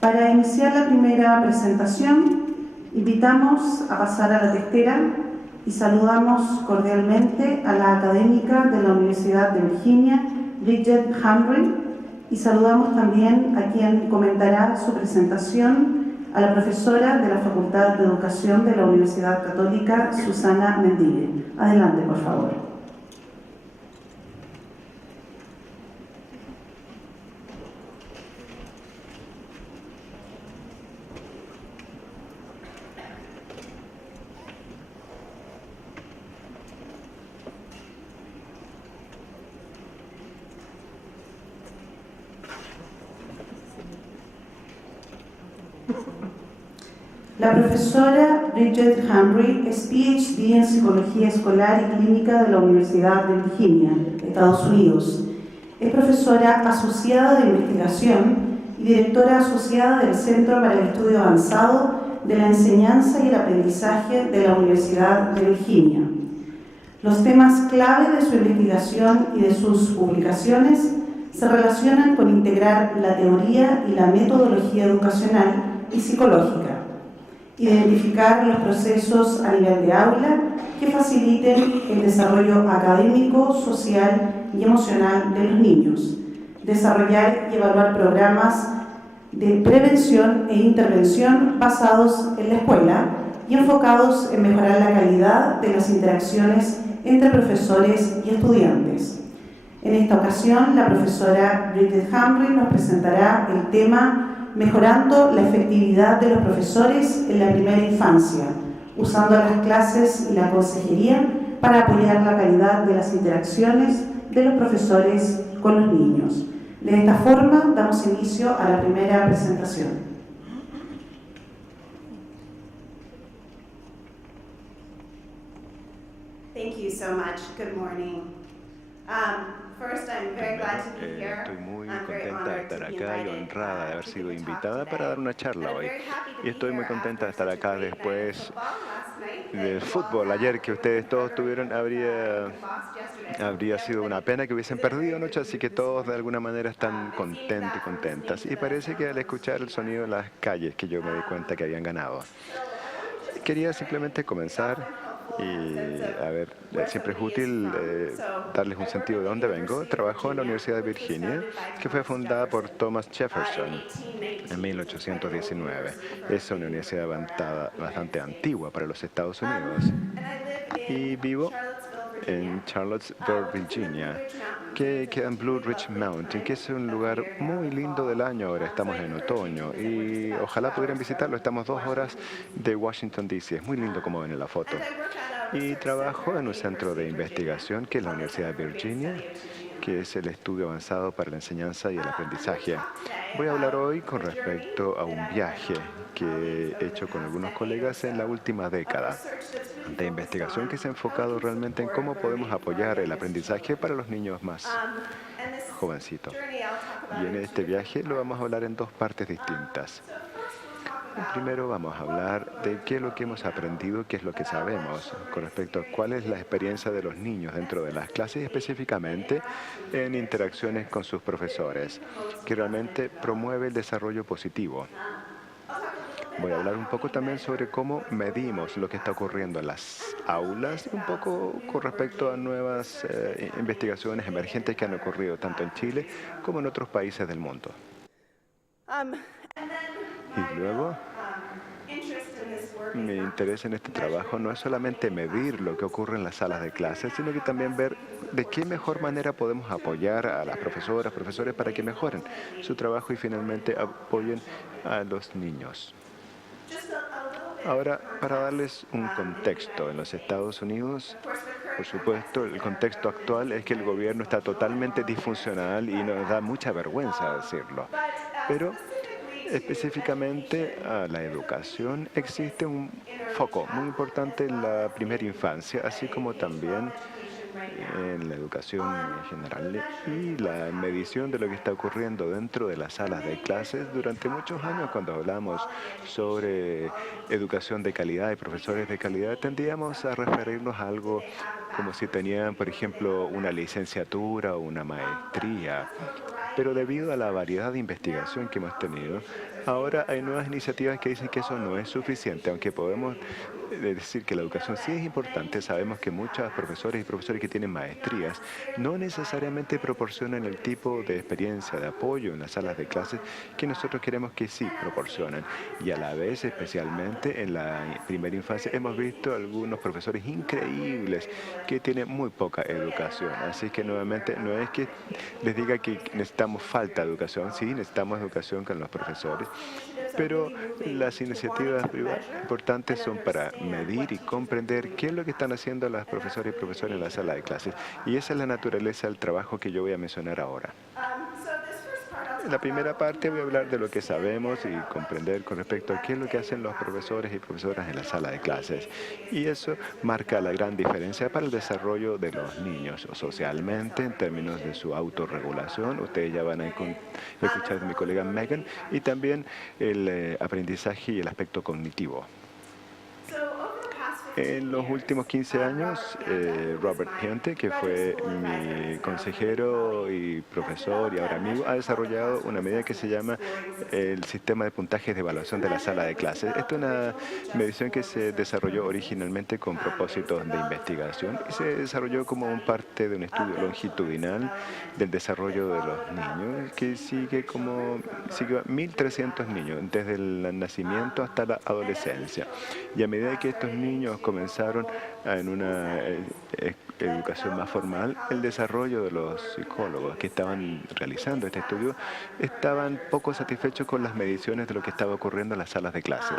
Para iniciar la primera presentación, invitamos a pasar a la testera y saludamos cordialmente a la académica de la Universidad de Virginia, Bridget Humphrey, y saludamos también a quien comentará su presentación, a la profesora de la Facultad de Educación de la Universidad Católica, Susana Mendívil. Adelante, por favor. La profesora Bridget Humphrey es PhD en Psicología Escolar y Clínica de la Universidad de Virginia, Estados Unidos. Es profesora asociada de investigación y directora asociada del Centro para el Estudio Avanzado de la Enseñanza y el Aprendizaje de la Universidad de Virginia. Los temas clave de su investigación y de sus publicaciones se relacionan con integrar la teoría y la metodología educacional y psicológica, identificar los procesos a nivel de aula que faciliten el desarrollo académico, social y emocional de los niños, desarrollar y evaluar programas de prevención e intervención basados en la escuela y enfocados en mejorar la calidad de las interacciones entre profesores y estudiantes. En esta ocasión, la profesora Bridget Humphrey nos presentará el tema Mejorando la efectividad de los profesores en la primera infancia, usando las clases y la consejería para apoyar la calidad de las interacciones de los profesores con los niños. De esta forma, damos inicio a la primera presentación. Thank you so much. Good morning. First, I'm very glad to be here. Estoy muy I'm very contenta de honored to estar be acá y invited, honrada de haber to sido give a talk invitada para today. dar una charla I'm hoy. very happy to Y be estoy muy here contenta de after estar such a acá great night of después football last night that del you all fútbol had. ayer, que It was ustedes todos encouraging tuvieron. that we lost yesterday. So Habría sido una pena que hubiesen it's a very perdido good anoche, así mood que this todos de morning. alguna manera están It seems contentos y that from listening contentas. to Y the parece que sounds al on the escuchar el street sonido en last las calles que yo me di cuenta que habían ganado. So I wanted just to Quería start. simplemente It's comenzar often helpful to have a y, sense of a ver, where siempre es somebody is útil from. So darles un I work sentido at de the dónde vengo. University of Trabajo en la Virginia, Universidad de which was Virginia, founded by que fue Thomas fundada por Jefferson Thomas in Jefferson 1819. en So it's quite an old 1819. university for Es una being universidad before the United bastante States. antigua para los Estados Unidos. And I live Y in vivo Charlottesville, Virginia, en Charlottesville, which is in the Blue Virginia, Ridge Mountains. que And queda en it's a Blue really Ridge lovely Mountain, que time es un of lugar year now muy in the lindo del fall. año ahora. So Estamos I en encourage you to otoño visit. We're just y about 2 ojalá pudieran hours visitarlo. from Estamos 2 horas Washington, D.C. de Washington, D.C. Es muy lindo como ven en la foto. And I work at a Y research trabajo center en un at the centro de University of Virginia investigación que es la called the Universidad de Center for Advanced Virginia, Study of Teaching and que Learning. es el estudio avanzado para la enseñanza y el I'm going to aprendizaje. talk today Voy a hablar about hoy con a journey respecto a that un I've viaje been on with que colleagues he over hecho the con past algunos decade or colegas en la so, última of década research that's really de focused investigación que se ha on how we enfocado can realmente en support cómo podemos learning for our apoyar el youngest aprendizaje children. para los niños más And this jovencitos. journey I'll talk Y about en in two este different viaje lo vamos a parts. hablar en dos partes distintas. So first we'll talk about Primero vamos a hablar what de we've qué es lo learned, que hemos what we know aprendido, qué es lo que about what sabemos children con respecto a cuál es la experience experiencia de los niños dentro de las clases y específicamente en interacciones con sus profesores, que realmente promueve el desarrollo positivo. Voy a hablar un poco también sobre cómo medimos lo que está ocurriendo en las aulas y un poco con respecto a nuevas investigaciones emergentes que han ocurrido tanto en Chile como en otros países del mundo. Y luego, mi interés en este trabajo no es solamente medir lo que ocurre en las salas de clases, sino que también ver de qué mejor manera podemos apoyar a las profesoras, profesores para que mejoren su trabajo y finalmente apoyen a los niños. Ahora, para darles un contexto, en los Estados Unidos, por supuesto, el contexto actual es que el gobierno está totalmente disfuncional y nos da mucha vergüenza decirlo. Pero específicamente a la educación existe un foco muy importante en la primera infancia, así como también en la educación en general y la medición de lo que está ocurriendo dentro de las salas de clases. Durante muchos años, cuando hablamos sobre educación de calidad y profesores de calidad, tendíamos a referirnos a algo como si tenían, por ejemplo, una licenciatura o una maestría. Pero debido a la variedad de investigación que hemos tenido, Ahora hay nuevas iniciativas que dicen que eso no es suficiente, aunque podemos decir que la educación sí es importante. Sabemos que muchos profesores y profesores que tienen maestrías no necesariamente proporcionan el tipo de experiencia, de apoyo en las salas de clases que nosotros queremos que sí proporcionan. Y a la vez, especialmente en la primera infancia, hemos visto algunos profesores increíbles que tienen muy poca educación. Así que nuevamente no es que les diga que necesitamos falta de educación, sí, necesitamos educación con los profesores, pero las iniciativas importantes son para medir y comprender qué es lo que están haciendo las profesoras y profesores en la sala de clases. Y esa es la naturaleza del trabajo que yo voy a mencionar ahora. En la primera parte voy a hablar de lo que sabemos y comprender con respecto a qué es lo que hacen los profesores y profesoras en la sala de clases. Y eso marca la gran diferencia para el desarrollo de los niños socialmente, en términos de su autorregulación. Ustedes ya van a escuchar de mi colega Megan, y también el aprendizaje y el aspecto cognitivo. En los últimos 15 años, Robert Piente, que fue mi consejero y profesor y ahora amigo, ha desarrollado una medida que se llama el sistema de puntajes de evaluación de la sala de clases. Esta es una medición que se desarrolló originalmente con propósitos de investigación y se desarrolló como parte de un estudio longitudinal del desarrollo de los niños que sigue a 1.300 niños desde el nacimiento hasta la adolescencia. Y a medida que estos niños comenzaron en una educación más formal, el desarrollo de los psicólogos que estaban realizando este estudio estaban poco satisfechos con las mediciones de lo que estaba ocurriendo en las salas de clase.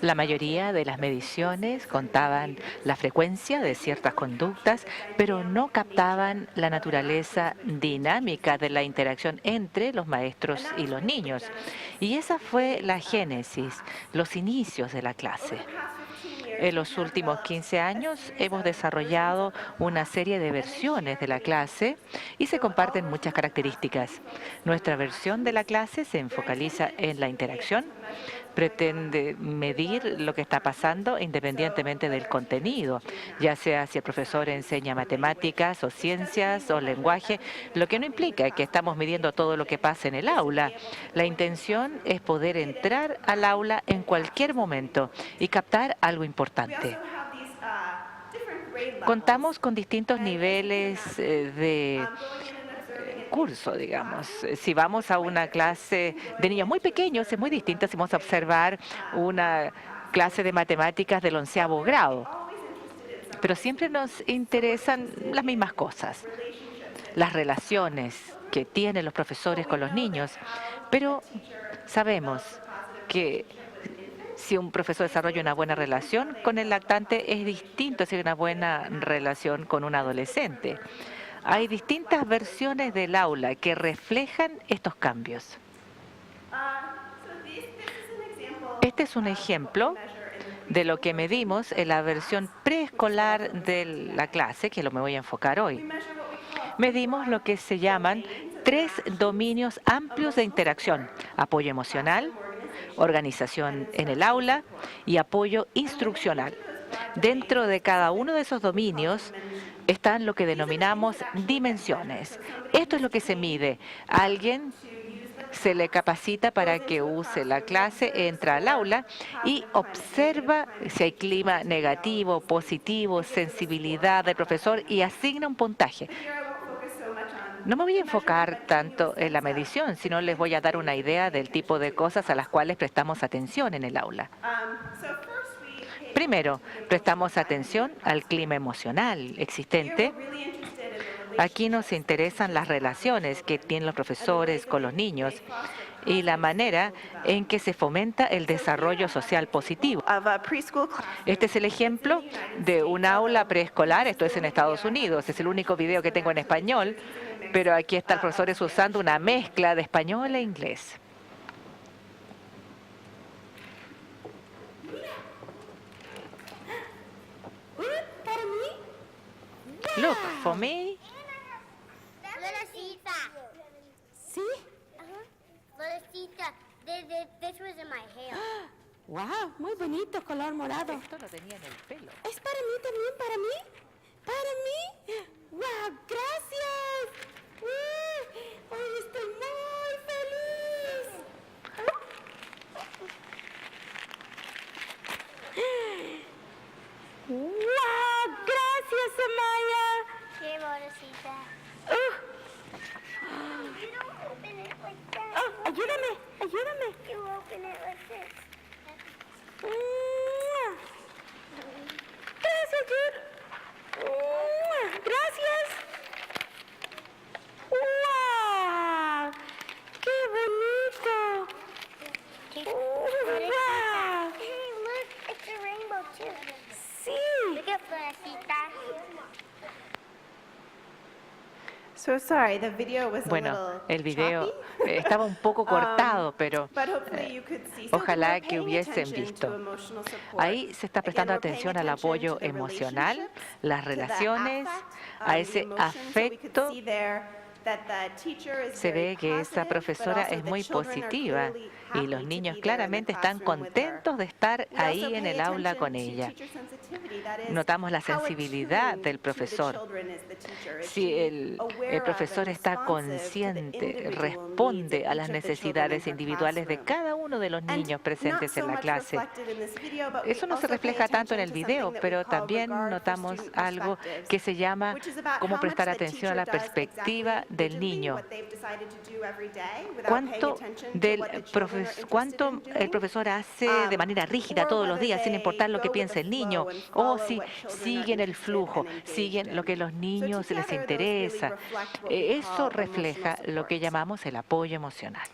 La mayoría de las mediciones contaban la frecuencia de ciertas conductas, pero no captaban la naturaleza dinámica de la interacción entre los maestros y los niños. Y esa fue la génesis, los inicios de la clase. En los últimos 15 años hemos desarrollado una serie de versiones de la clase y se comparten muchas características. Nuestra versión de la clase se focaliza en la interacción, pretende medir lo que está pasando independientemente del contenido, ya sea si el profesor enseña matemáticas o ciencias o lenguaje, lo que no implica que estamos midiendo todo lo que pasa en el aula. La intención es poder entrar al aula en cualquier momento y captar algo importante. Contamos con distintos niveles de curso, digamos. Si vamos a una clase de niños muy pequeños, es muy distinto si vamos a observar una clase de matemáticas del 11º grado. Pero siempre nos interesan las mismas cosas, las relaciones que tienen los profesores con los niños. Pero sabemos que si un profesor desarrolla una buena relación con el lactante, es distinto si hay una buena relación con un adolescente. Hay distintas versiones del aula que reflejan estos cambios. Este es un ejemplo de lo que medimos en la versión preescolar de la clase, que me voy a enfocar hoy. Medimos lo que se llaman 3 dominios amplios de interacción: apoyo emocional, organización en el aula y apoyo instruccional. Dentro de cada uno de esos dominios están lo que denominamos dimensiones. Esto es lo que se mide. Alguien se le capacita para que use la clase, entra al aula y observa si hay clima negativo, positivo, sensibilidad del profesor y asigna un puntaje. No me voy a enfocar tanto en la medición, sino les voy a dar una idea del tipo de cosas a las cuales prestamos atención en el aula. Primero, prestamos atención al clima emocional existente. Aquí nos interesan las relaciones que tienen los profesores con los niños y la manera en que se fomenta el desarrollo social positivo. Este es el ejemplo de un aula preescolar. Esto es en Estados Unidos. Es el único video que tengo en español, pero aquí está el profesor usando una mezcla de español e inglés. Look, for me. Florecita. ¿Sí? Florecita. This was in my hair. ¡Wow! Muy bonito, color morado. Esto lo tenía en el pelo. ¿Es para mí también? ¿Para mí? ¿Para mí? ¡Wow! ¡Gracias! Hoy estoy muy feliz. open it like this. Gracias, Jude. Gracias. ¡Wow! ¡Qué bonito! ¡Wow! Hey, look, it's a rainbow too. Sí. Look at Florcita. So sorry, the video was a Bueno, little el video choppy. estaba un poco cortado, pero But hopefully you could see. So ojalá we're que paying hubiesen attention visto. to emotional support. Ahí se está prestando Again, we're paying atención al attention apoyo to the emocional, relationships, las to the relaciones, affect, a the ese emotion. So we could afecto. see there that the teacher is Se very ve que esa positive, profesora but also es the muy children are positiva clearly y happy los to niños be there in the claramente están classroom with her. contentos de estar We also ahí en pay el aula attention con to ella. teacher sensitivity, that is, Notamos la how sensibilidad attuned del to the profesor. children is the teacher. Is Si she el aware of profesor and está responsive to the consciente, individual responde needs a of las each of the children in necesidades her individuales de classroom. cada uno de los And niños not presentes so en la much clase. reflected in this video, but we Eso no se also pay refleja tanto en el attention to something video, that we pero call también regard for notamos student algo perspectives, que se llama which is about cómo how prestar much the atención a la teacher does perspectiva exactly del rigidly niño. what they've decided to do every day without paying ¿Cuánto, attention to what the children are interested cuánto in el doing? profesor hace de manera rígida Or todos los whether días sin they importar lo que go with piense the el niño? flow and O follow si what children are siguen el interested flujo, and engaged siguen lo que in. los So niños les together, those really interesa. reflect what we Eso call refleja emotional lo que support. llamamos el apoyo emocional.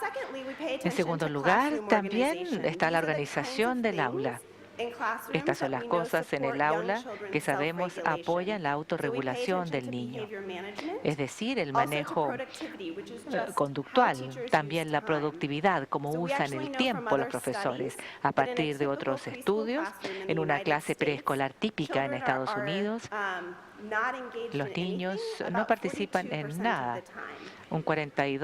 Secondly, we pay En attention segundo to lugar, classroom también organization. está la These are the organización kinds of del aula. things in classrooms Estas son that las we know cosas en el support young aula children's que sabemos self-regulation. apoyan la So we pay autorregulación attention del to niño, behavior management, es decir, el also to manejo productivity, which is just how conductual, teachers también use la time. productividad, cómo So we usan actually el know from tiempo los other profesores. studies A that in a partir de typical otros preschool estudios, classroom in the en una United clase States, preescolar típica en children Estados are Unidos, not engaged los in niños anything no about participan 42% en of the nada, time. un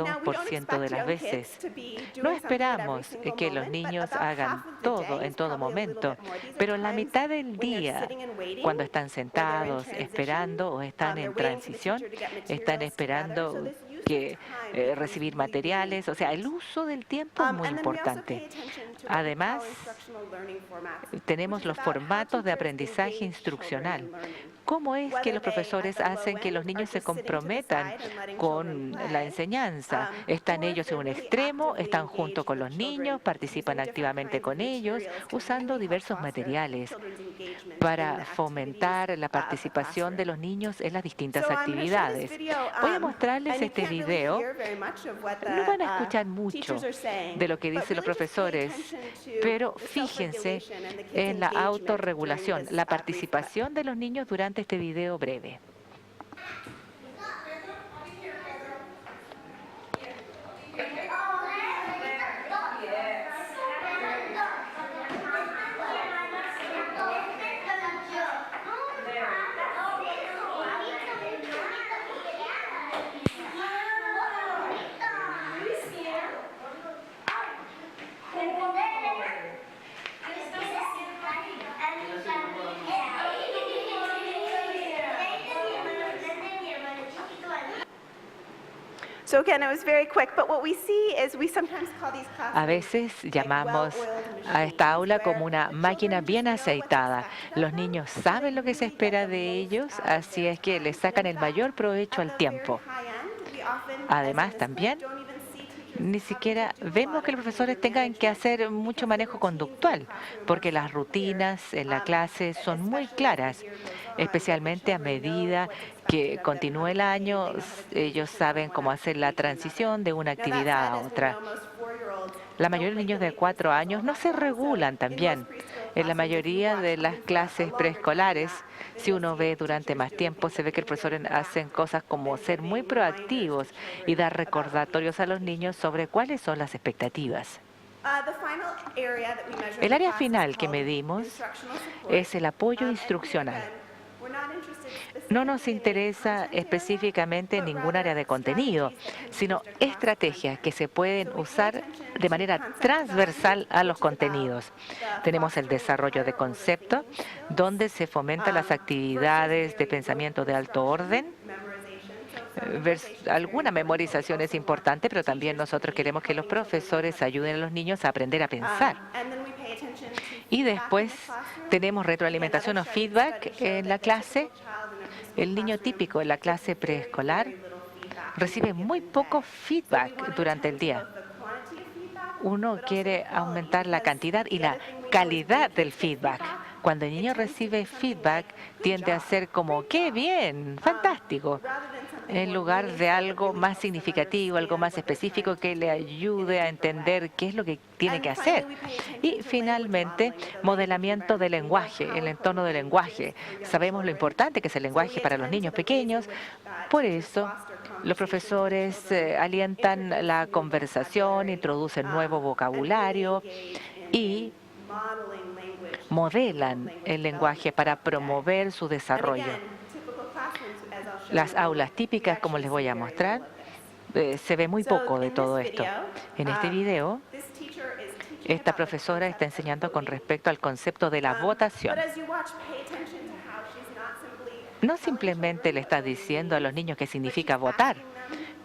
Now, we don't 42% de expect las young veces. kids to be doing No something at every esperamos single que los moment, but niños about hagan half of the todo day en is todo probably a little momento, bit more. These are pero la times mitad del when they're día, sitting and waiting, cuando están or they're in sentados transition, esperando o están they're en waiting for the transición, teacher to get están materials together. So esperando this use of que time becomes recibir really, really materiales, o sea, el important. uso del tiempo es muy And then we also pay importante. attention to what we call Además, instructional learning formats, tenemos which is los about how formatos de teachers aprendizaje engage instruccional. children in learning. ¿Cómo es que Whether los they, profesores at the hacen low que los end, are niños se just sitting to the comprometan side and letting children con la play, enseñanza? ¿Están or if ellos en they're un really extremo, actively están junto engaged con with los children, niños, participan using different activamente kinds of con ellos, materials to usando really help diversos foster materiales children's engagement in para the fomentar activities la of the participación de classroom? los niños en las distintas So I'm going to show this actividades? video, Voy a mostrarles and you este can't really video. hear very much of what the No van a escuchar mucho teachers are saying, de lo que but dicen los really just pay profesores, attention to pero the fíjense self-regulation and the kids' en la engagement during autorregulación, this la brief clip. participación de los niños durante este video breve. So again, it was very quick, but what we see is we sometimes call these A classrooms veces like llamamos well-oiled a esta aula machines, como where una the máquina children bien just know what's aceitada. expected of Los them, niños so saben they lo que se really espera get the de most ellos, out of así their es que time. les And sacan in el fact, mayor provecho at al the tiempo. very high end, we often, Además, as in this también, clip, don't even see teachers ni having siquiera to do a vemos lot que los of profesores behavior tengan que management, hacer mucho because the manejo routines in the conductual, classroom porque are las so clear, rutinas en la clase son muy especially as claras, the year goes on, especialmente a where the children know medida what's expected que of them, continúe how el to behave, año, they know how to ellos transition saben from cómo one hacer la activity to transición another. de una Now, that actividad said, a as we otra. know, most 4-year-olds La don't mayoría de niños de regulate 4 themselves años all no that se well, so regulan in también. most preschool En la classrooms, if you mayoría watch de them las for a clases longer time than preescolares, that, then si you'll uno see ve durante teachers más doing tiempo, things se ve like que el being profesor very hacen proactive cosas como and ser muy giving reminders to proactivos y children dar about what the recordatorios a los niños expectations are. sobre cuáles son las expectativas. The final area that we measure in El the área class is final que called medimos instructional support. es el apoyo And here instruccional. again, we're not interested No nos specifically in any interesa content area, específicamente en but ningún área de rather contenido, strategies that can be sino used across estrategias content. que se pueden So we pay usar attention de to manera concept transversal development, a los which is about contenidos. the Tenemos el fostering of desarrollo de higher order concepto, thinking skills, donde se fomentan las versus actividades de very pensamiento de rote alto instruction, orden. memorization. So some memorization is very Alguna important, but we memorización es also want importante, pero también teachers to nosotros be queremos que los helping children learn how profesores to ayuden a think. los niños a aprender a pensar. And then we pay attention to Y feedback in después the classroom. tenemos Again, retroalimentación o other feedback studies show en that la the typical clase. child in a preschool El niño classroom típico en la clase gets very, preescolar very little feedback in recibe any muy given poco day. So we feedback want to durante el attend to día. both the quantity of feedback uno quiere aumentar la cantidad y la calidad del feedback. Cuando el niño recibe feedback, tiende a ser como, ¡qué bien! ¡Fantástico! En lugar de algo más significativo, algo más específico que le ayude a entender qué es lo que tiene que hacer. Y finalmente, modelamiento del lenguaje, el entorno del lenguaje. Sabemos lo importante que es el lenguaje para los niños pequeños. Por eso, los profesores alientan la conversación, introducen nuevo vocabulario y modelan el lenguaje para promover su desarrollo. Las aulas típicas, como les voy a mostrar, se ve muy poco de todo esto. En este video, esta profesora está enseñando con respecto al concepto de la votación. No simplemente le está diciendo a los niños qué significa votar,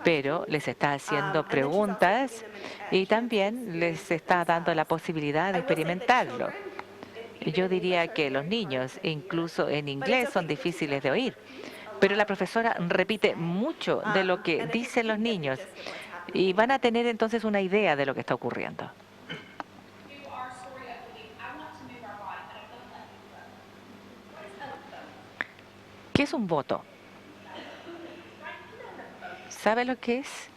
pero les está haciendo preguntas y también les está dando la posibilidad de experimentarlo. Yo diría que los niños, incluso en inglés, son difíciles de oír, pero la profesora repite mucho de lo que dicen los niños y van a tener entonces una idea de lo que está ocurriendo. ¿Qué es un voto? ¿Sabe lo que es?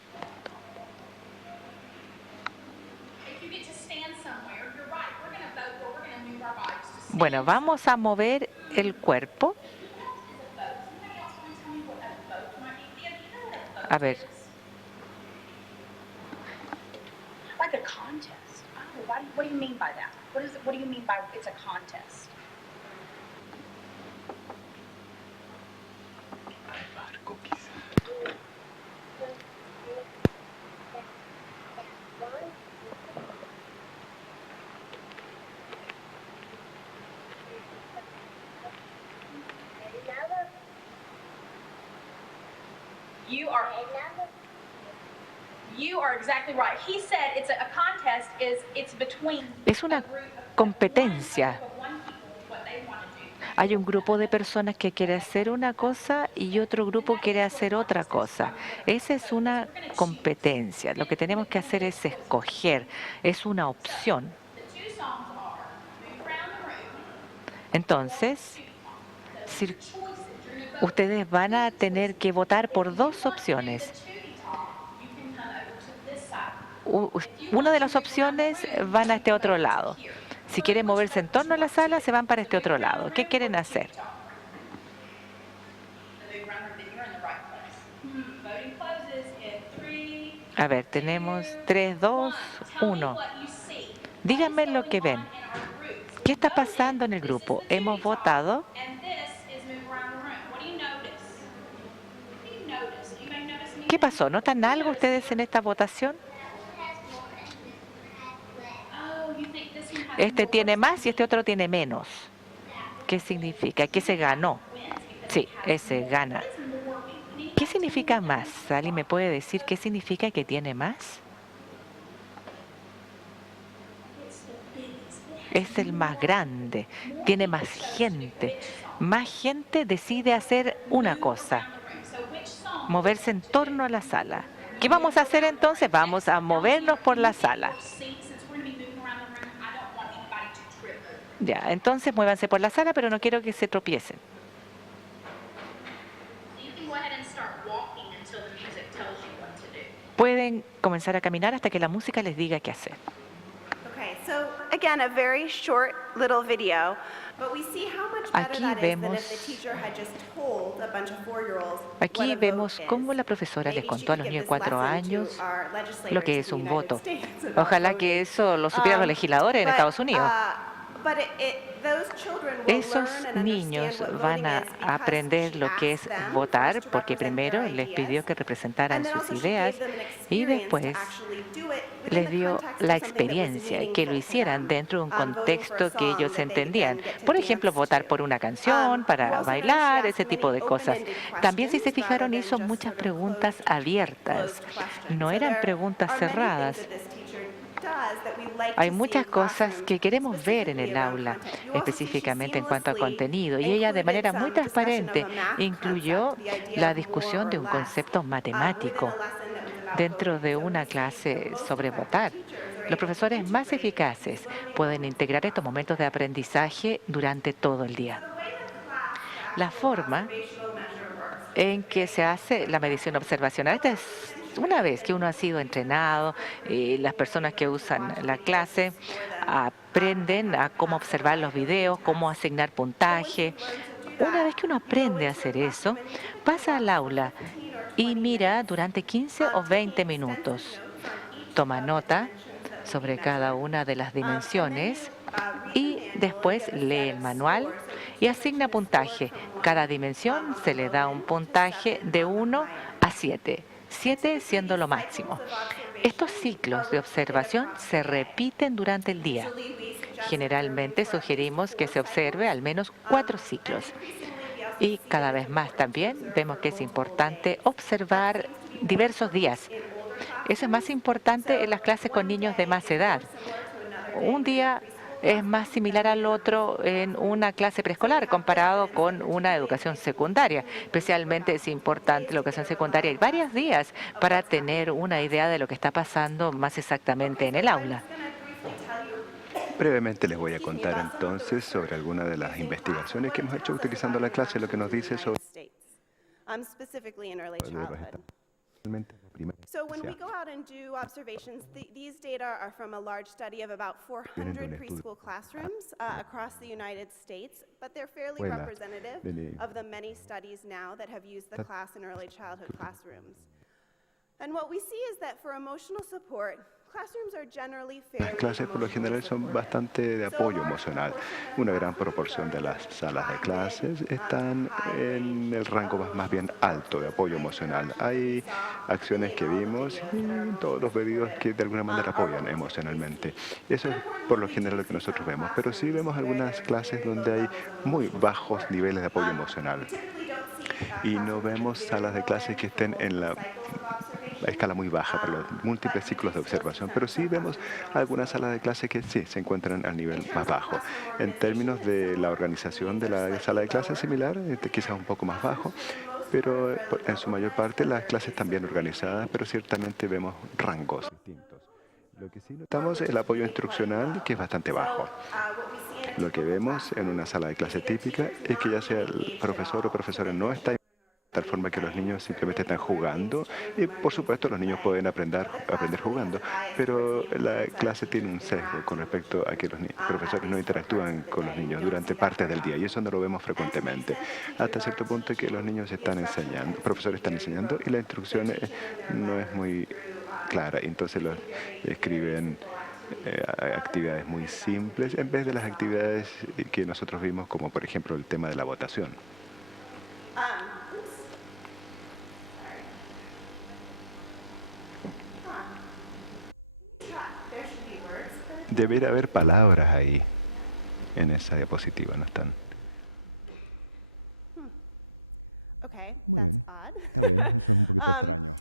Bueno, vamos a mover el cuerpo. A ver. Like a contest. Oh, what do you mean by that? What do you mean by it's a contest? You are exactly right. He said it's a contest it's between Es una competencia. Hay un grupo de personas que quiere hacer una cosa y otro grupo quiere hacer otra cosa. Esa es una competencia. Lo que tenemos que hacer es escoger. Es una opción. Entonces, ustedes van a tener que votar por dos opciones. Una de las opciones van a este otro lado. Si quieren moverse en torno a la sala, se van para este otro lado. ¿Qué quieren hacer? A ver, tenemos 3, 2, 1. Díganme lo que ven. ¿Qué está pasando en el grupo? Hemos votado. ¿Qué pasó? ¿Notan algo ustedes en esta votación? Este tiene más y este otro tiene menos. ¿Qué significa? ¿Qué se ganó? Sí, ese gana. ¿Qué significa más? ¿Alguien me puede decir qué significa que tiene más? Es el más grande, tiene más gente. Más gente decide hacer una cosa, moverse en torno a la sala. ¿Qué vamos a hacer entonces? Vamos a movernos por la sala. Ya, entonces muévanse por la sala, pero no quiero que se tropiecen. Pueden comenzar a caminar hasta que la música les diga qué hacer. Okay, so again, a very short little video, but we see how much better Aquí that is than vemos- if the teacher had just told a bunch of 4-year-olds Aquí what a vemos vote cómo is. la profesora les Maybe contó she a los could niños de give this 4 lesson to años our legislators lo que in es the un United voto. States about Ojalá voting. que eso lo supieran los legisladores en Estados Unidos. But those children will Esos learn and niños understand what van voting a is because aprender she lo que asked es them votar, first to porque represent primero their les pidió ideas, que representaran and then sus also she ideas gave them an y experience después to actually do it within les the dio context of la something that was experiencia, que lo meaningful to hicieran them. dentro de un Voting for a contexto que song ellos that they entendían. then get to Por ejemplo, dance votar to. por una canción, You para also notice she bailar, ese asked tipo many de cosas. open-ended También, si se questions fijaron, rather than hizo just muchas sort of preguntas abiertas. closed questions. No So eran there preguntas are many cerradas. things that this teacher does that we like Hay to see muchas in cosas classrooms, que queremos ver en specifically el around aula, content. You also see she específicamente en cuanto a seamlessly contenido. Y ella, de manera muy included some discussion transparente, of a math incluyó concept, the idea la of discusión more de or un less, concepto within matemático a lesson that was about dentro voting. de So una we see clase the most sobre effective votar. teachers are Los profesores más eficaces pueden integrar estos momentos de aprendizaje durante todo el día. La forma en que se hace la medición observacional, esta es una vez que uno ha sido entrenado, las personas que usan la clase aprenden a cómo observar los videos, cómo asignar puntaje. Una vez que uno aprende a hacer eso, pasa al aula y mira durante 15 o 20 minutos. Toma nota sobre cada una de las dimensiones y después lee el manual y asigna puntaje. Cada dimensión se le da un puntaje de 1 a 7. 7 siendo lo máximo. Estos ciclos de observación se repiten durante el día. Generalmente sugerimos que se observe al menos 4 ciclos. Y cada vez más también vemos que es importante observar diversos días. Eso es más importante en las clases con niños de más edad. Un día es más similar al otro en una clase preescolar comparado con una educación secundaria. Especialmente es importante la educación secundaria. Hay varios días para tener una idea de lo que está pasando más exactamente en el aula. Brevemente les voy a contar entonces sobre algunas de las investigaciones que hemos hecho utilizando la clase, lo que nos dice sobre Specifically in early childhood. So when we go out and do observations, these data are from a large study of about 400 preschool classrooms across the United States, but they're fairly representative of the many studies now that have used the class in early childhood classrooms. And what we see is that for emotional support, classrooms are generally las fairly clases por lo general son bastante de apoyo emocional. Una gran proporción de las salas de clases están en el rango más bien alto de apoyo emocional. Hay acciones que vimos y todos los pedidos que de alguna manera apoyan emocionalmente. Eso es por lo general lo que nosotros vemos, pero sí vemos algunas clases donde hay muy bajos niveles de apoyo emocional. Y no vemos salas de clases que estén en la escala muy baja para los múltiples ciclos de observación, pero sí vemos algunas salas de clase que sí se encuentran al nivel más bajo. En términos de la organización de la sala de clase es similar, quizás un poco más bajo, pero en su mayor parte las clases están bien organizadas, pero ciertamente vemos rangos distintos. Lo que sí notamos es el apoyo instruccional, que es bastante bajo. Lo que vemos en una sala de clase típica es que ya sea el profesor o profesora no está de tal forma que los niños simplemente están jugando y por supuesto los niños pueden aprender jugando, pero la clase tiene un sesgo con respecto a que los profesores no interactúan con los niños durante parte del día y eso no lo vemos frecuentemente. Hasta cierto punto que los niños están enseñando, profesores están enseñando y la instrucción no es muy clara, entonces los escriben actividades muy simples en vez de las actividades que nosotros vimos como por ejemplo el tema de la votación. Debería haber palabras ahí en esa diapositiva, ¿no están? Muy bien, está bien, eso es un poquito extraño.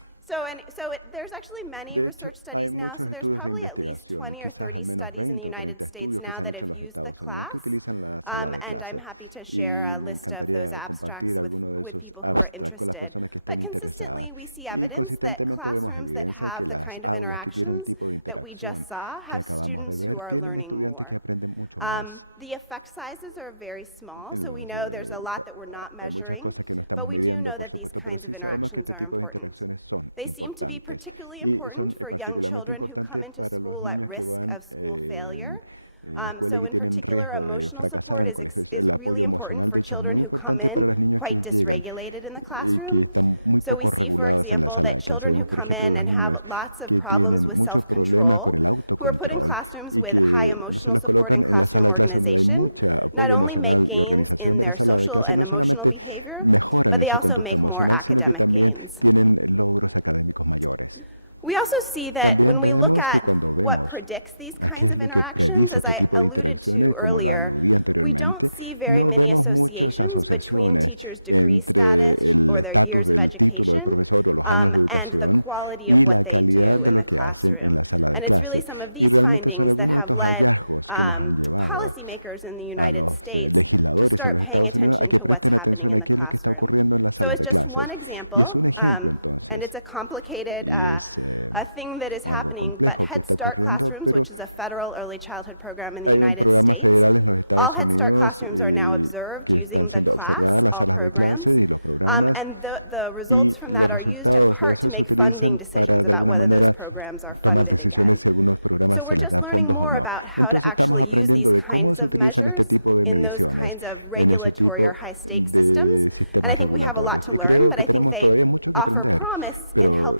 De hecho, hay muchos estudios de investigación, quizás al menos 20 o 30 estudios que se han hecho en los Estados Unidos que utilizan la sala de clase. Y me encantaría compartir algunos de esos abstracts con las personas que estén interesadas. Y consistentemente vemos evidencia que las aulas que tienen el tipo de interacción que acabamos de ver tienen estudiantes que aprenden mucho más. Hay muchas cosas que no estamos midiendo, por supuesto, pero sí sabemos que este tipo de interacciones son importantes y son particularmente importantes para los niños que van en la escuela y que tienen riesgo de fracasar en el colegio. El apoyo emocional, de hecho, es muy importante para los niños que llegan y que están muy poco regulados en la sala de clase. Vemos, por ejemplo, los niños que tienen muchos problemas con el autocontrol y que se los colocan en la sala de clase donde hay mucho apoyo emocional y organización de la sala de clase. No solamente mejoran en su conducta emocional, sino que también tienen logros académicos mayores. También vemos que cuando vemos a qué es lo que predice este tipo de interacciones, como lo aludí anteriormente, no vemos muchas asociaciones entre el estatus del título de profesor o los años de educación y la calidad de lo que hacen en la sala de clase. Y realmente son algunos de estos hallazgos que nos han llevado a los legisladores en los Estados Unidos a que presten atención a qué es lo que está ocurriendo en las salas de clases. Y es un ejemplo entonces. Y es algo complejo que está ocurriendo, pero hay un programa federal en los Estados Unidos que están siendo observadas las salas de clase y los programas, y los resultados de eso se utilizan para de alguna manera tomar decisiones si algunos programas se les da fondos o no. Entonces estamos aprendiendo de cómo se utilizan este tipo de mediciones en ese tipo de sistemas regulatorios. Y creo que tenemos todavía mucho que aprender, pero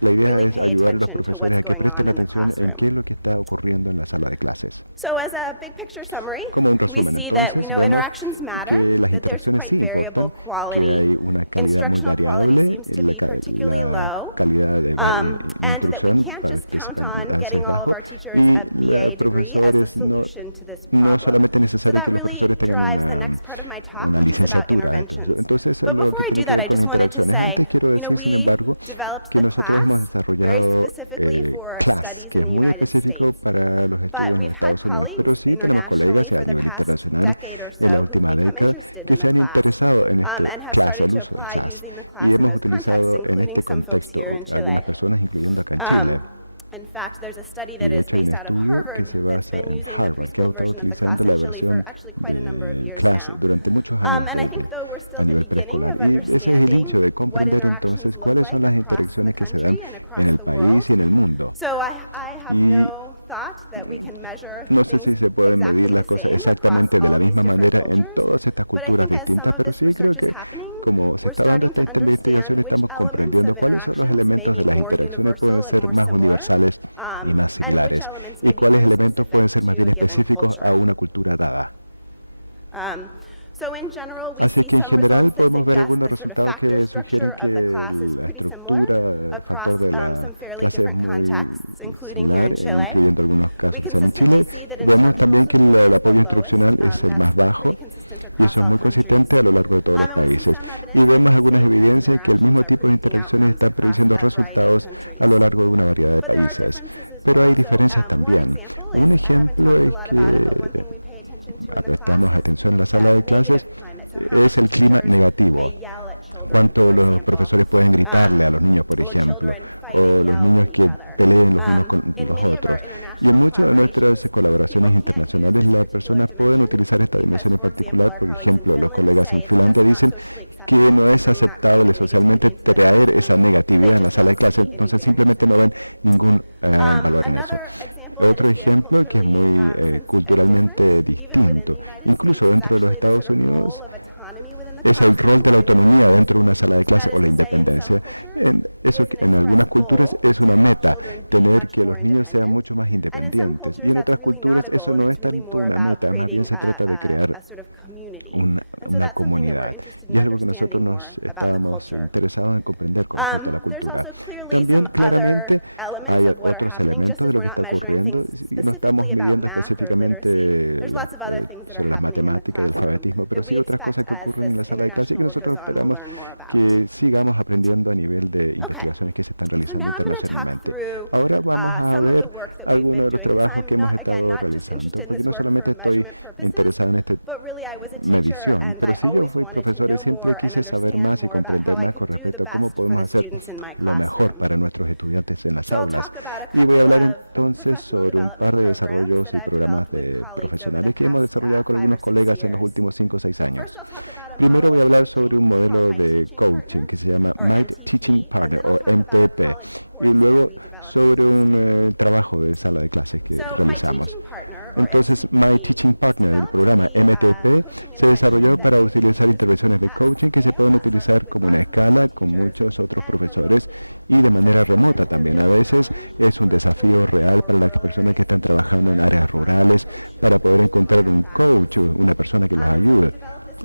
la idea es ayudar a los profesores a que presten atención en qué es lo que está ocurriendo en la sala de clases. Como un resumen, entonces, vemos que las interacciones sí importan, que hay una calidad muy variable, la calidad de instrucción participa a veces bajo, y los profesores no solamente es necesario que los profesores tengan una licenciatura de todo eso. Entonces, eso es lo que tiene que ver con las interacciones. Antes quiero decir, sin embargo, que nosotros hemos desarrollado CLASS, que es muy específico para los estudios en los Estados Unidos, pero sí tenemos colegas a nivel internacional en la última década que se han interesado en este CLASS, el uso del CLASS, y hemos utilizado en este contexto algunas personas, incluyendo acá en Chile. Y de hecho hay un estudio que se basa en Harvard, que ha estado utilizando la versión de CLASS durante muchos años a nivel preescolar. Y ese es el hecho de comprender entonces cuáles son las interacciones que se dan en el país y en el mundo. Y no sé si se pueden medir las cosas exactamente de la misma manera en todas estas culturas distintas, pero sí creo que como se está dando esta investigación, estamos comprendiendo cuáles son los elementos de las interacciones pueden ser más universales y más similares, y cuáles elementos pueden ser más bien específicos a una cultura dada. Así que en general podemos ver algunos resultados que sugieren que la estructura, el factor de la clase es muy similar, incluyendo algunos casos que se dan en Chile. Vemos también que el apoyo instruccional es el más bajo, y eso es muy consistente a lo largo de todos los países. Y vemos algunas evidencias que el mismo tipo de interacciones están prediciendo resultados a lo largo de una variedad de países. Pero hay diferencias también. Un ejemplo es que prestamos atención en la sala de clases, es el clima negativo. Cuánto los profesores pueden gritarle a los niños, por ejemplo, o los niños que peleen los unos con los otros. Y en muchas de nuestras colaboraciones internacionales las personas pueden utilizar esta dimensión en particular. Por ejemplo, los colegas en Finlandia dicen que no es aceptable socialmente traer esa negatividad en la sala de clase, entonces simplemente no ven ningún valor en eso. Otro ejemplo que es muy culturalmente distinto, incluso dentro de los Estados Unidos, es el rol de la autonomía dentro de una sala de clase o la independencia. Eso en algunas culturas es una meta, tener que los niños sean mucho más independientes. Y en otras culturas eso no es tanto una meta, más bien se trata de crear una comunidad. Y es algo que nosotros nos estábamos interesados en comprender con respecto a la cultura. También claramente hay otros elementos de lo que está ocurriendo. No estamos midiendo específicamente sobre las matemáticas y el alfabetismo, pero sí otras cosas que ocurren en la sala de clase y que nosotros esperamos que sigamos aprendiendo a nivel de investigaciones que se están realizando internacionalmente. Ahora vamos a ver algunos de los trabajos que hemos estado realizando, porque no solamente estoy interesado en esta medición, pero sí yo fui profesor y siempre quise saber más y comprender más con respecto a cómo podemos hacer lo mejor para nuestros estudiantes en las aulas. Y voy a hablar entonces sobre un par de desarrollos y programas de profesionales que hemos desarrollado con algunos colegas en los últimos 5 o 6 años. Primero voy a hablar sobre un modelo de coaching que se llama My Teaching Partner o MTP, y luego sobre un trabajo de sala de clases que realizamos. Entonces, My Teaching Partner, el programa MTP, se desarrolló para utilizar intervenciones de coaching que se pueden utilizar como una escala con muchos otros profesores y de manera remota también. A veces es un desafío real para las personas que están trabajando en áreas rurales para poder encontrar un coach, una persona que los ayude.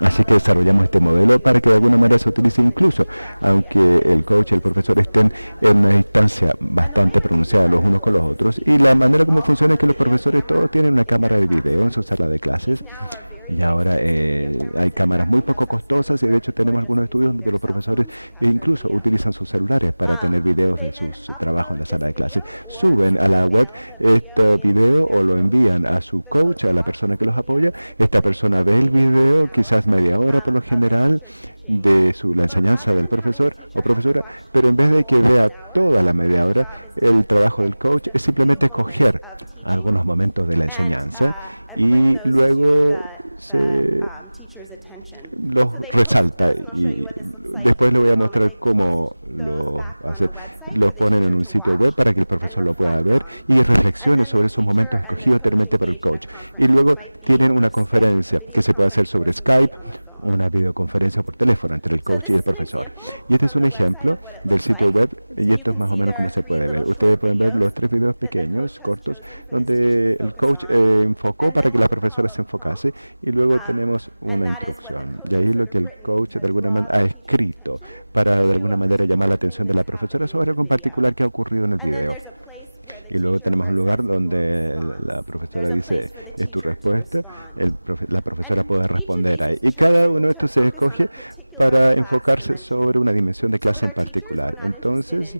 Así que desarrollamos este modelo para que de alguna manera se utilice incluso, aunque el coach y el profesor estén en una distancia bastante pronunciada los unos con los otros. Y la manera como funciona es que los profesores todos tienen una cámara de video en su sala de clases Y ahora hay cámaras muy poco costosas y de hecho tenemos algunos estudios donde los profesores incluso utilizan sus celulares para tener videos de sus trabajos en la sala de clases. Suben a la web este video o lo envían a su coach, a la persona que los apoya. Esta persona ve el video, quizás media hora por lo general, de la enseñanza del profesor o profesora, pero en vez de que vea toda la media hora, el trabajo del coach es simplemente escoger algunos momentos de la enseñanza y luego los resalta, y después le voy a mostrar cómo lo hace. Los ponen en un sitio web para que el profesor lo pueda ver y reflexione sobre esos momentos escogidos anteriormente por el coach. Y luego tienen una conferencia que se puede hacer sobre Skype, una videoconferencia por teléfono entre el coach y el profesor. Y este es un ejemplo del sitio web y esto es más o menos como se puede ver. Ustedes pueden ver los 3 videos pequeños, cortos, donde el coach enfocó para que la profesora se enfocase y luego tenemos una instrucción. Y ahí es lo que el coach de alguna manera ha escrito para de alguna manera llamar la atención de la profesora sobre algo en particular que ha ocurrido en el video. Y luego tenemos un lugar donde la profesora dice, es tu respuesta, la profesora puede responder ahí. Y cada uno de estos se escoge para enfocarse sobre una dimensión de clase en particular. Entonces,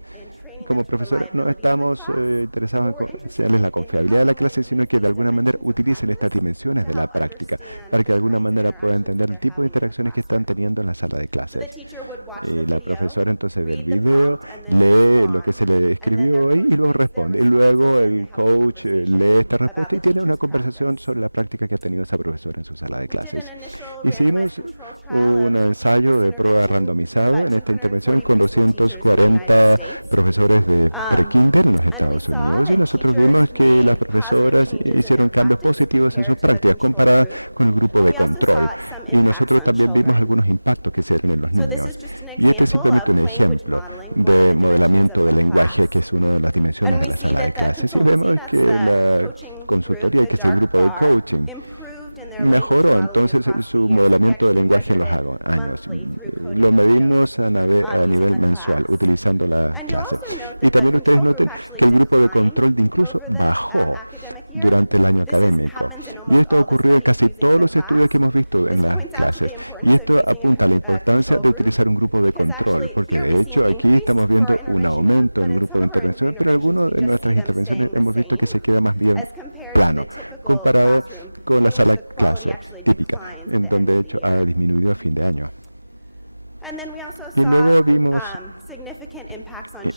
como profesores no estamos interesados en enseñarles la confiabilidad de la clase, sino que de alguna manera utilicen estas dimensiones de la práctica para que de alguna manera puedan entender el tipo de interacciones que están teniendo en la sala de clases. Y la profesora entonces ve el video, lee lo que se le escribió ahí y luego responde. Y luego el coach lee esta respuesta y tiene una conversación sobre la práctica que ha tenido esa profesora en su sala de clases. Hicimos un ensayo de prueba randomizado en esta intervención con 240 profesores de pre-kinder en los Estados Unidos y nosotros vimos que las profesoras hicieron cambios positivos en sus prácticas comparadas con el grupo de control. Y nosotros también vimos algunos impactos que se dieron en los niños. Y este es simplemente un ejemplo de modelamiento del lenguaje, que es una de las dimensiones de la sala de clases. Y vemos que la consultoría, que es el grupo de coaching, mejoró entonces su modelamiento del lenguaje en los años. Lo medimos a nivel mensual, utilizando la clase. Y también ustedes noten que el grupo de control incluso bajó durante el año académico. Y esto ha ocurrido en casi todos los estudios que hemos visto en las clases. Y esto apunta a la importancia de utilizar un grupo de control, porque de hecho aquí estamos viendo un aumento en el grupo de intervención, pero algunas de nuestras intervenciones hemos visto que se queda más bien plano, comparado con la sala clase típica, en donde de hecho ha disminuido a fin de año. Y luego vimos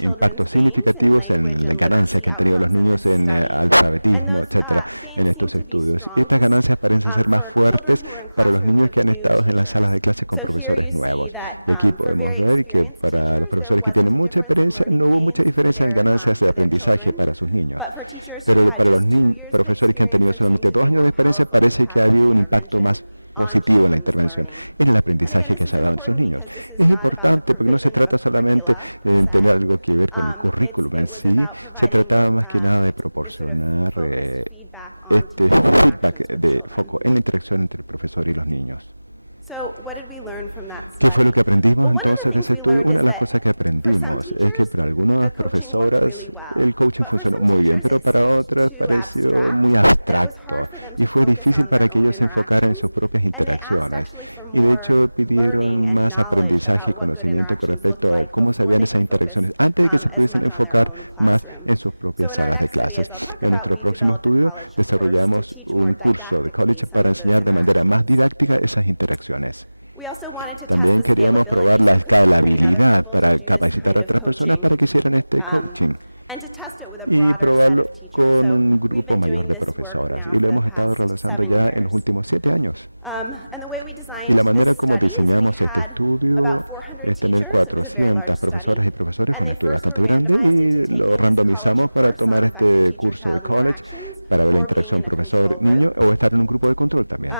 impactos significativos en la ganancia que han tenido los niños en alfabetismo, etcétera, en estos estudios. Y estas ganancias parecen ser más fuertes para los niños que han estado en las salas de clase con profesores nuevos. Y aquí podemos ver que para los profesores que tienen mucha experiencia no hubo mucha diferencia en ganancias de aprendizaje para sus niños. Pero para los profesores que han tenido solamente 2 años de experiencia parece que ha habido un impacto más positivo en la intervención, en el aprendizaje que se ha dado en esos niños. Es importante porque no se trata solamente de tener algo que ver con el currículum en sí, se trataba más que nada de proporcionar este feedback de foco en la interacción entre el profesor y los niños. ¿Qué fue lo que aprendimos entonces de ese estudio? Una de las cosas que aprendimos es que para algunas profesoras el coaching funcionó muy bien, pero para otras pareció muy abstracto y fue difícil para que ellos se enfocaran en sus propias interacciones. Y de hecho pidieron más aprendizaje y conocimiento con respecto a cómo se veían esas interacciones antes de que se pudiesen enfocar más en sus propias salas de clases. En nuestro próximo estudio desarrollamos un curso de college para enseñar de manera más didáctica esas interacciones. También queríamos probar la escalabilidad para capacitar a otras personas para que hicieran este coaching y probarlo con un grupo mayor de profesoras. Y lo hemos estado realizando ya en los últimos 7 años. Y la manera como diseñamos este estudio es tener 400 profesoras y profesores, fue un estudio bastante grande, y lo randomizamos para tomar este curso de college, para ver la interacción profesor-niño o estar en un grupo de control también.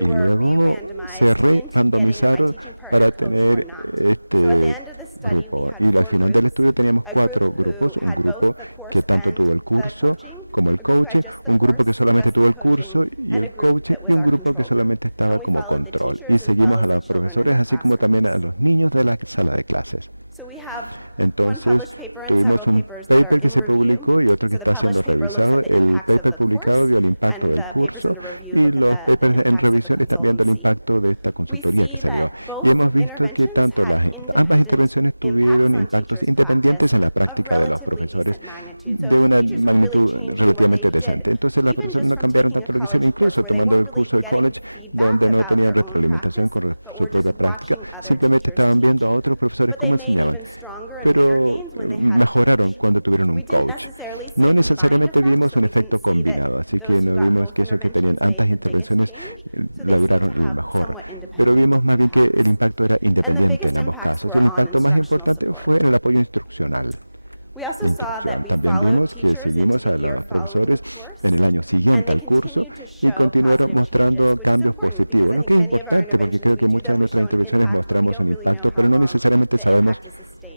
Y luego se randomizaron para tener este grupo. Y al final del estudio teníamos 4 grupos, un grupo que tanto tuvo el curso como el coaching, un grupo que solamente tuvo el curso y el coaching, y un grupo que solamente estaba como control. Y seguimos a los profesores, así como también a los niños de la sala de clases. Entonces, tuvimos un paper que se publicó y otro que está siendo revisado. El paper publicado vio el impacto del curso y los papers en revisión están viendo el impacto de esta consultoría que se dio. Y hemos visto que tanto ambas intervenciones tuvieron impactos independientes en la práctica de los profesores de una magnitud relativamente decente. Entonces los profesores no cambiaron tanto lo que hicieron, incluso tomando el curso de college donde no tenían retroalimentación con su propia práctica, simplemente estaban viendo a otros profesores cómo enseñaban, pero mejoraron cuando tuvieron un coach. No necesariamente vimos un efecto combinado, así que no vimos que eso que tenían tantas intervenciones lograron el mejor, pero vimos más bien que el impacto era independiente en ambos casos. El impacto más importante fue en el apoyo instruccional. De instrucción. También vimos que seguimos a los profesores en el año siguiente al curso y continuaron mostrando cambios positivos, lo que es importante porque creo que muchas de nuestras intervenciones mostramos un impacto, pero no necesariamente sabemos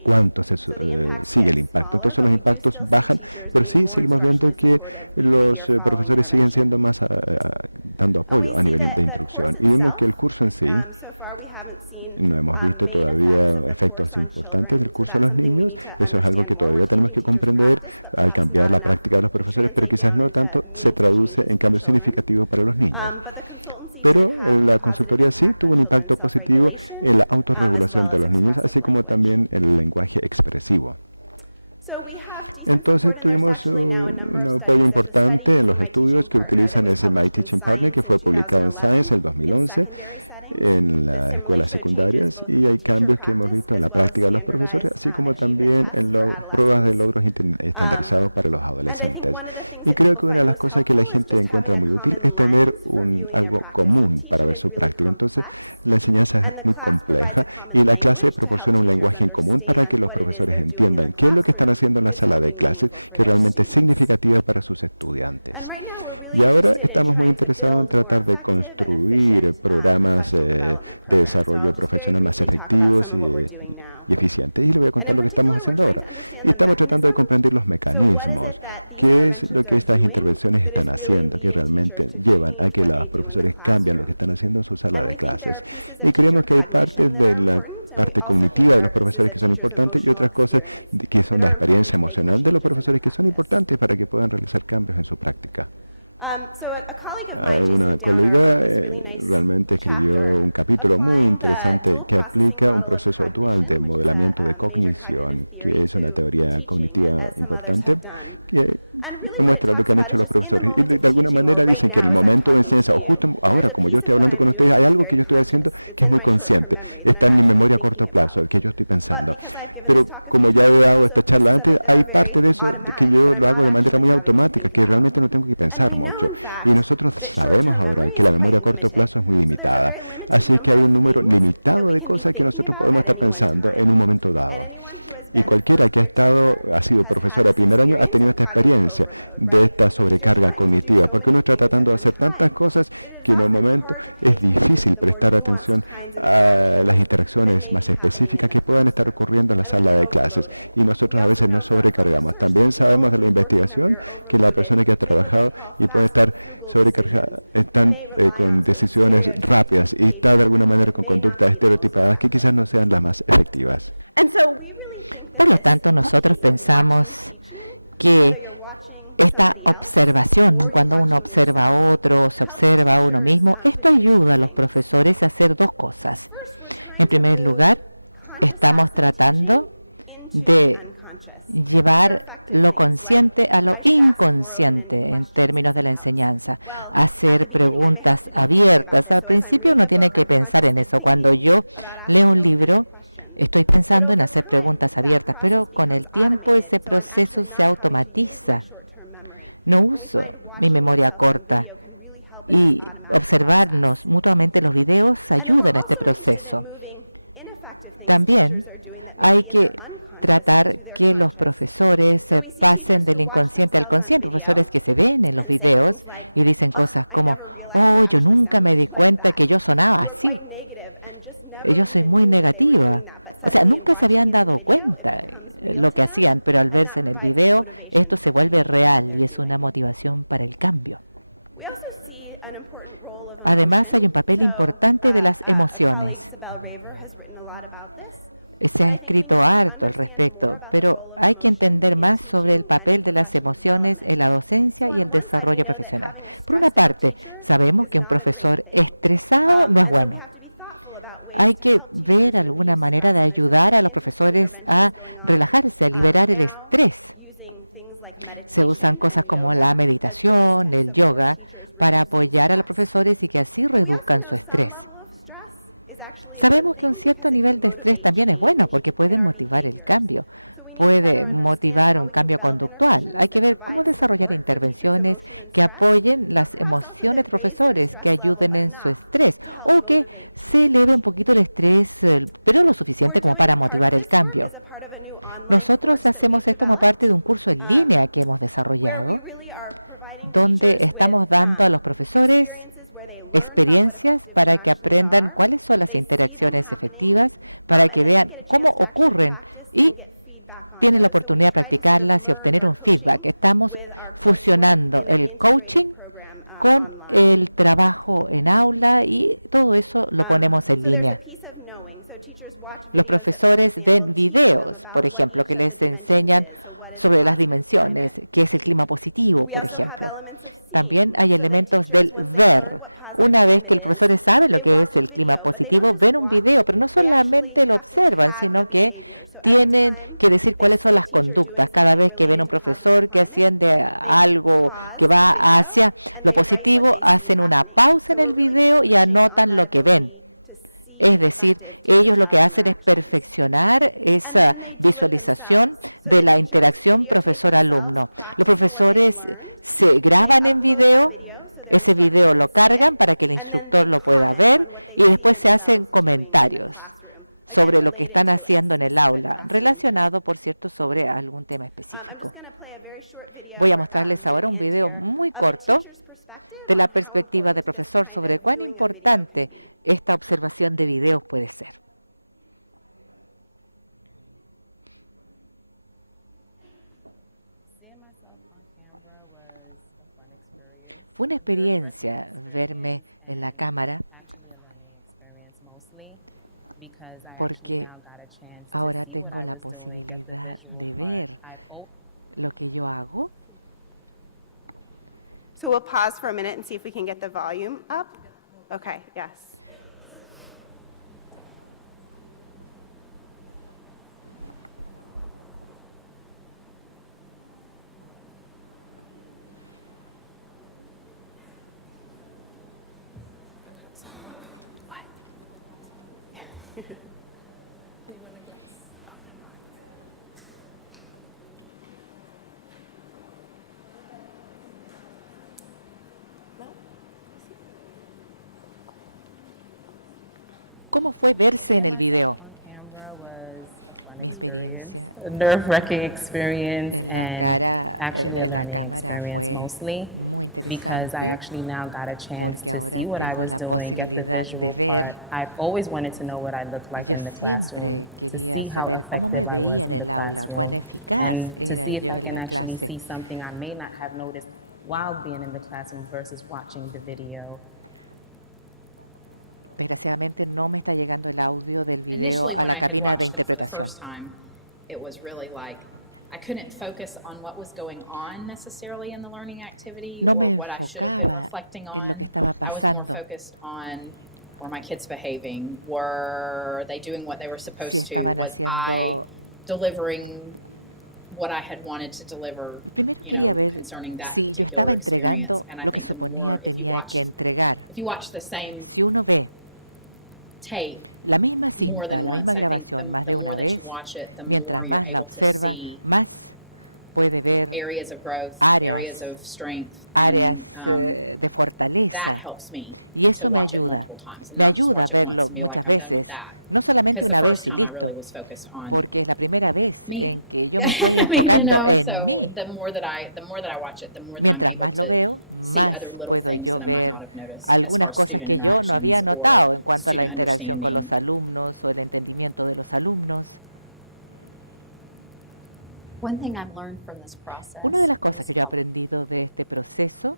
cuánto sigue el impacto. Entonces los impactos bajan, pero sí seguimos viendo que los profesores siguen siendo más dando apoyo a nivel de instrucción. Y vimos que el curso en sí, no hemos visto todavía efectos importantes del curso a los niños. Eso es algo que todavía tenemos que comprender al cambiar la práctica de los profesores, pero quizás no tanto se traduce en cambios significativos para los niños. Pero la consultoría sí tuvo un impacto positivo en la autorregulación de los niños, así como también en el lenguaje expresivo. Entonces tuvimos un apoyo importante en los estudios que utilizan ese My Teaching Partner, que fue publicado en Science el 2011 en las escuelas secundarias, y hay cambios que hemos visto en la práctica de los profesores, así como también en pruebas de logros estandarizados para los adolescentes. Y creo que una de las cosas que la gente encuentra muy útil es tener algo común para ver su práctica. Entonces la enseñanza es muy compleja y la clase proporciona un lenguaje en común para que los profesores entiendan qué es lo que están haciendo en la sala de clases que realmente es significativa para sus estudiantes. Y ahora estamos muy interesados en tratar de construir programas de desarrollo profesional más efectivos y eficientes. Y le voy a contar lo que estamos haciendo ahora. Y estamos tratando de comprender los mecanismos, qué es lo que estas intervenciones están haciendo, que realmente llevan a que los profesores cambian lo que están haciendo en su sala de clases. Y creemos que hay partes de la parte cognitiva de los profesores que son importantes y otras cosas que son la experiencia emocional de los profesores que son importantes para que puedan realizar cambios en su práctica. Una colega realmente escribió un capítulo muy interesante que aplica un proceso dual de modelamiento de cognición, que es una teoría cognitiva importante que muestra lo que han hecho los profesores. Y de alguna manera dicen que en el momento de enseñanza, o justo ahora, como yo estoy hablando con ustedes, hay algo que yo estoy haciendo que es muy consciente, está en mi memoria a corto plazo, que yo estoy pensando. Pero como ya he dado esta charla antes, hay parte de eso que yo lo hago de manera muy automática, que realmente no tengo que pensar mucho. Y nosotros sabemos ahora que la memoria a corto plazo es muy limitada. Así que hay un número limitado de cosas que nosotros podemos estar pensando en un momento dado. Y cualquiera que ha sido profesor de primer año ha tenido esta experiencia de esta sobrecarga cognitiva, porque uno está tratando de hacer tantas cosas que en un momento es difícil prestar atención a las interacciones más específicas que puedan estar ocurriendo en la sala de clases, y nosotros a veces nos sobrecargamos. También sabemos de la investigación que la persona que ha trabajado y puede estar sobrecargada, están con decisiones rápidas y está de alguna manera con conductas estereotipadas que quizás no sean las más efectivas. Por lo tanto, nosotros pensamos que esta observación, cuando uno observa a otro, se observa a uno mismo, esto ayuda a los profesores a hacer dos cosas. En primer lugar, estamos tratando de llevar lo consciente a lo inconsciente en términos de la enseñanza, hacer preguntas abiertas. Al principio uno tiene que pensar en eso. Cuando yo leo un libro, estoy pensando en hacer preguntas abiertas, pero con el tiempo ese proceso se automatiza. No uso mi memoria corta y observarnos mutuamente los videos ayuda en este proceso. También hay que tratar que los profesores pasen del inconsciente al consciente. Profesores que se ven en los videos y dicen cosas como, oh, yo nunca me di cuenta que yo sonaba así. Yo soy muy negativa. O sea, nunca se habían dado cuenta lo que hacían, pero al verse en el video, esto se vuelve real y es una motivación para el cambio. Además, hay un papel importante de las emociones. Se ha escrito harto al respecto, pero hay que entender más sobre el papel de las emociones en la docencia y el desarrollo profesional. Por una parte, sabemos que un profesor estresado no es bueno. Hay que ver alguna manera de ayudar a los profesores a relajarse, a liberar el estrés. Se usan cosas como la meditación, el yoga, para apoyar a los profesores y que así reduzcan su estrés. Sabemos que un cierto nivel de estrés también es bueno porque puede motivar el cambio, puede motivar un cambio conductual. Hay que ver cómo desarrollar intervenciones que apoyen las emociones de profesores, que ayuden en su estrés o que se eleve un poquito el estrés, pero lo suficiente como para motivar el cambio. Nosotros hacemos esto como parte de un curso en línea que hemos desarrollado, donde estamos dando a los profesores experiencias para que aprendan cuáles son las interacciones efectivas, para que vean cómo ocurren y tienen la oportunidad de practicarlas y obtener un feedback. Estamos fusionando el coaching con el trabajo en aula y todo eso lo ponemos en línea. Los profesores ven videos, por ejemplo, que les enseñan sobre las dimensiones, qué es el clima positivo, por ejemplo. También hay elementos del ver. Una vez que el profesor sabe lo que es el clima positivo, ven un video, pero no solamente lo observan, sino que tienen que decir cuáles son las conductas. Cada vez que ven un profesor que asciende a algo que va hacia lo positivo, hacen una pausa en el video y anotan lo que ven. Es decir, ellos lo que hacen es perfeccionar esa visualización de la interacción profesor-alumno. Los profesores se graban en video, ese video lo cargan para que el instructor lo pueda ver y después se hacen comentarios sobre lo que están haciendo en el aula, relacionado, por cierto, sobre algún tema específico. Voy a mostrarles ahora un video muy corto de la perspectiva del profesor sobre cuán importante esta observación de videos puede ser. Fue una experiencia verme en la cámara porque ahora tengo la posibilidad de ver lo que yo hago. So we'll pause for a minute and see if we can get the volume up. Okay, yes. ¿Cómo fue verse en el video? Mi experiencia en la cámara fue muy interesante porque ahora tengo la posibilidad de ver. Yo siempre quería saber cómo me veía en el aula, cuán eficaz era yo en la clase. Desgraciadamente no me está llegando el audio del video a la cabina de interpretación. No me enfocaba en lo que estaba pasando. Si estaban haciendo... Primero quería ver si yo estaba entregando lo que suponía tenía que entregar. Si uno ve la misma cinta, la misma grabación más de una vez, mientras más la observa, más puede ver áreas de fortaleza. Y eso me ayuda a verlo muchas veces. No solamente una vez y listo, porque es la primera vez en que yo me estoy enfocando en mí. Mientras más lo veo, más puedo yo ver algunas cosas que yo no había notado en cuanto a la interacción con los alumnos o el entendimiento de los alumnos. Una de las cosas que yo he aprendido de este proceso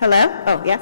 Hello? Oh, yes.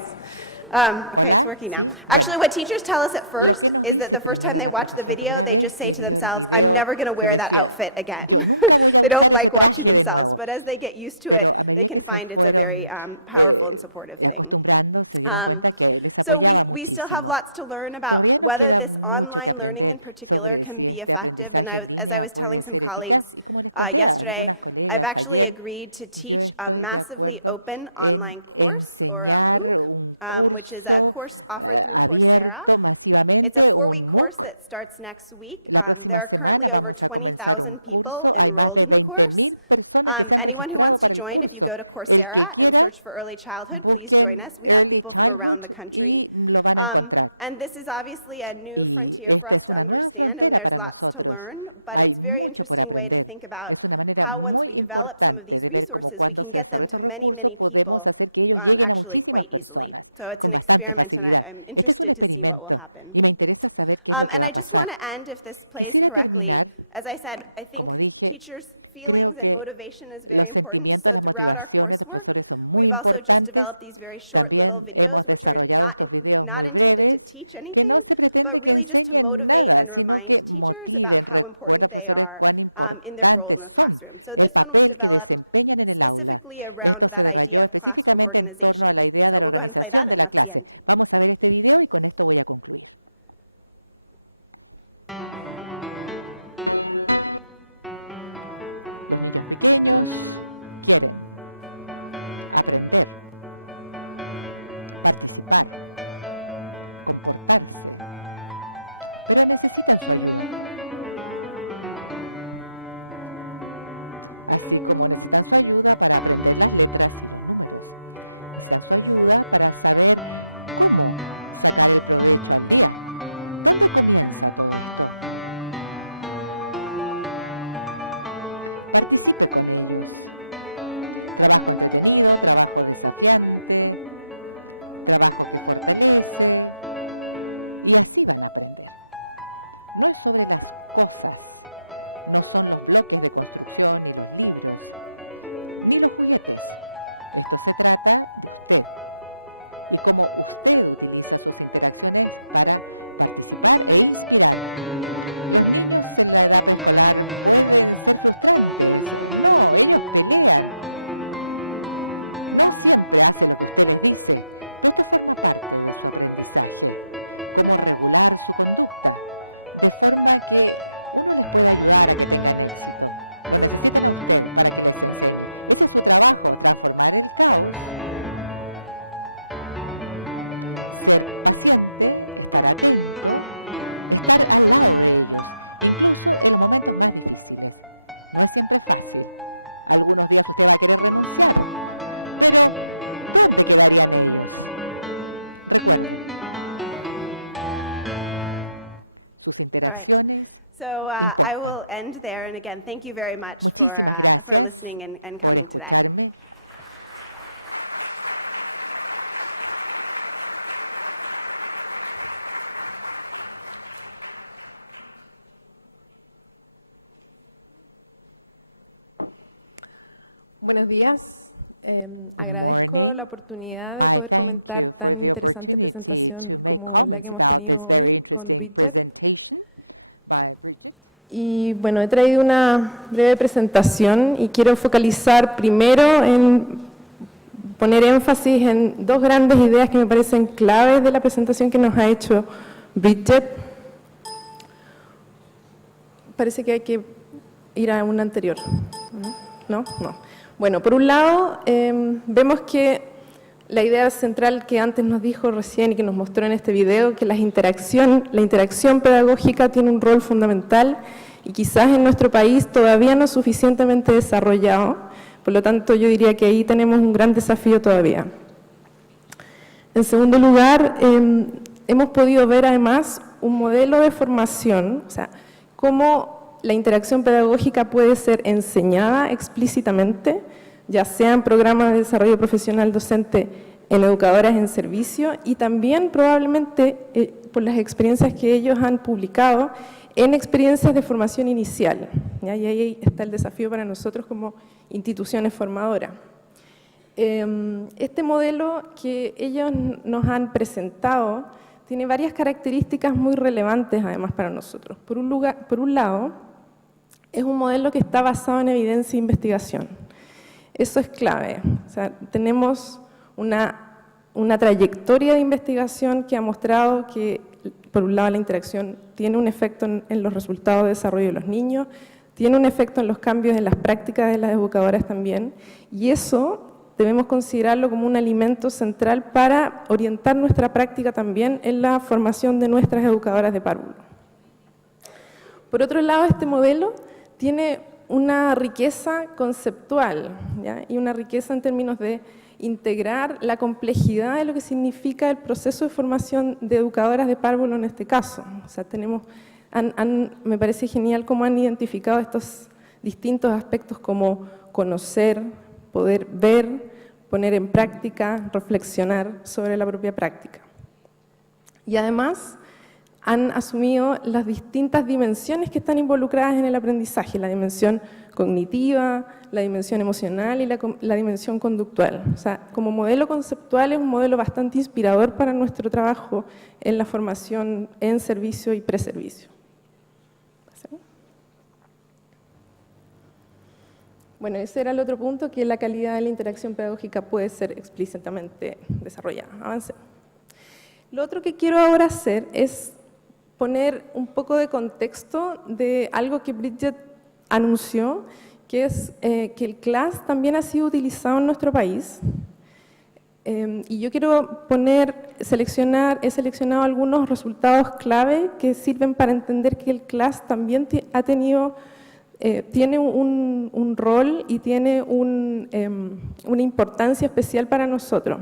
Hola, it's working now. sí. Actually, Bueno, what teachers tell us at lo first que nos is that dice the first time primero they la watch the profesora, video, primera they vez just say que to vio el themselves, I'm video, never going to se wear that decía, outfit again. yo nunca voy a They don't usar ese like watching traje de themselves, nuevo. but as they get used to Pero it, a medida they que can se find it's a fueron very powerful and supportive thing. acostumbrando, se dieron cuenta que les So apoyaba we still have muchísimo. lots to learn about Todavía nos whether queda this mucho que online learning aprender in particular sobre can si be este effective. aprendizaje And en as I línea was puede telling ser some eficaz. colleagues Y como les conté a yesterday, algunas I've colegas actually ayer, agreed to teach yo a estoy de massively acuerdo open en online course or enseñar un which is a curso course offered through abierto Coursera. It's a masivamente, 4-week un course MOOC. that starts next week. La There próxima are semana currently over vamos a comenzar un 20,000 people curso. Hay más de enrolled in the course. 20.000 personas que se han Anyone who registrado wants to para el join, if you curso. go to Coursera El que and quiera, search for Early Childhood, please busquen join us. We have Early people from around Childhood the country. y lo van a encontrar. And this is obviously a new Y frontier for esta us es to una nueva understand, and frontera there's para lots to nosotros. learn, but Hay it's a very mucho por interesting way to aprender. think about Es una manera how once muy we develop some of importante these de ver cómo resources, cuando we se can get them desarrollan to estos many, recursos many podemos people, hacer que ellos lleguen a actually muchísimas quite easily. personas So it's con an bastante experiment, and facilidad. I'm Este es un interested to see what will experimento happen. y me interesa saber qué es lo que And va I a just pasar. wanna end if this plays Quisiera correctly. terminar, As I said, I think como dije, teachers' feelings creo and que motivation is very los important. sentimientos, So las throughout our motivaciones de coursework, profesores son muy we've also just importantes. developed these very short También little videos hemos which are desarrollado not- estos videos not muy intended to breves teach que no anything, se pretende but que really just to enseñen motivate nada, and sino remind que teachers motiven, about how important recuerda they profesores are, cuán in their role in importantes the son, classroom. So el this one papel was que developed desempeñan en el aula. specifically around Esto se the idea desarrolló of classroom específicamente en torno a la idea de la organization. organización de la clase. Vamos a ver este video y con esto voy a concluir. Los niños pequeños quieren aprender, participar, comportarse, pero necesitan su ayuda. Así como necesitan su ayuda para aprender las letras y los números. Necesitan su ayuda para saber cómo sacar el provecho al día. ¿Dónde comienza todo esto? Participe con ellos. Trabajo entretenido, trabajo desafiante, trabajo que fortalece, y así van a aprender. No es sobre las cosas, no son los bloques de construcción, ni los libros, ni los juguetes. Esto se trata de usted y cómo usted utiliza sus interacciones para participar e inspirar. Los niños en la edad preescolar pueden ser frustrantes. No, ellos pelean. No siempre hace lo que usted les dice, pero esto forma parte de su aprendizaje. Cómo regular su conducta, de forma que uno les pueda ayudar a que tengan éxito. Lo necesitan a usted para que les enseñe. Ese es su trabajo, transformar el caos. Ser paciente, estar atento, estar al lado de ellos, incluso en los momentos más difíciles. No es siempre fácil. Algunos días usted va a querer renunciar, pero ¿dónde quedarían ellos? Recuerde, sus interacciones importan. Muchísimas gracias por escucharme. Buenos días. Good morning. I thank you for the opportunity to make comments about this very interesting presentation by Bridget. Y bueno, he traído una breve presentación y quiero focalizar primero en poner énfasis en dos grandes ideas que me parecen claves de la presentación que nos ha hecho Bridget. Parece que hay que ir a una anterior. ¿No? No. Bueno, por un lado, vemos que la idea central que antes nos dijo recién y que nos mostró en este video, que la interacción pedagógica tiene un rol fundamental y quizás en nuestro país todavía no suficientemente desarrollado, por lo tanto yo diría que ahí tenemos un gran desafío todavía. En segundo lugar, hemos podido ver además un modelo de formación, o sea, cómo la interacción pedagógica puede ser enseñada explícitamente, ya sea en programas de desarrollo profesional docente en educadoras en servicio y también probablemente por las experiencias que ellos han publicado en experiencias de formación inicial. ¿Ya? Y ahí está el desafío para nosotros como instituciones formadoras. Este modelo que ellos nos han presentado tiene varias características muy relevantes además para nosotros. Por un lado, es un modelo que está basado en evidencia e investigación. Eso es clave. O sea, tenemos una trayectoria de investigación que ha mostrado que, por un lado, la interacción tiene un efecto en los resultados de desarrollo de los niños, tiene un efecto en los cambios en las prácticas de las educadoras también, y eso debemos considerarlo como un alimento central para orientar nuestra práctica también en la formación de nuestras educadoras de párvulo. Por otro lado, este modelo tiene una riqueza conceptual, ¿ya? Y una riqueza en términos de integrar la complejidad de lo que significa el proceso de formación de educadoras de párvulo en este caso. O sea, me parece genial cómo han identificado estos distintos aspectos como conocer, poder ver, poner en práctica, reflexionar sobre la propia práctica. Y además han asumido las distintas dimensiones que están involucradas en el aprendizaje, la dimensión cognitiva, la dimensión emocional y la dimensión conductual. O sea, como modelo conceptual es un modelo bastante inspirador para nuestro trabajo en la formación en servicio y preservicio. Bueno, ese era el otro punto, que la calidad de la interacción pedagógica puede ser explícitamente desarrollada. Avancemos. Lo otro que quiero ahora hacer es poner un poco de contexto de algo que Bridget anunció, que es que el CLAS también ha sido utilizado en nuestro país. Y yo quiero he seleccionado algunos resultados clave que sirven para entender que el CLAS también tiene un rol y tiene una importancia especial para nosotros.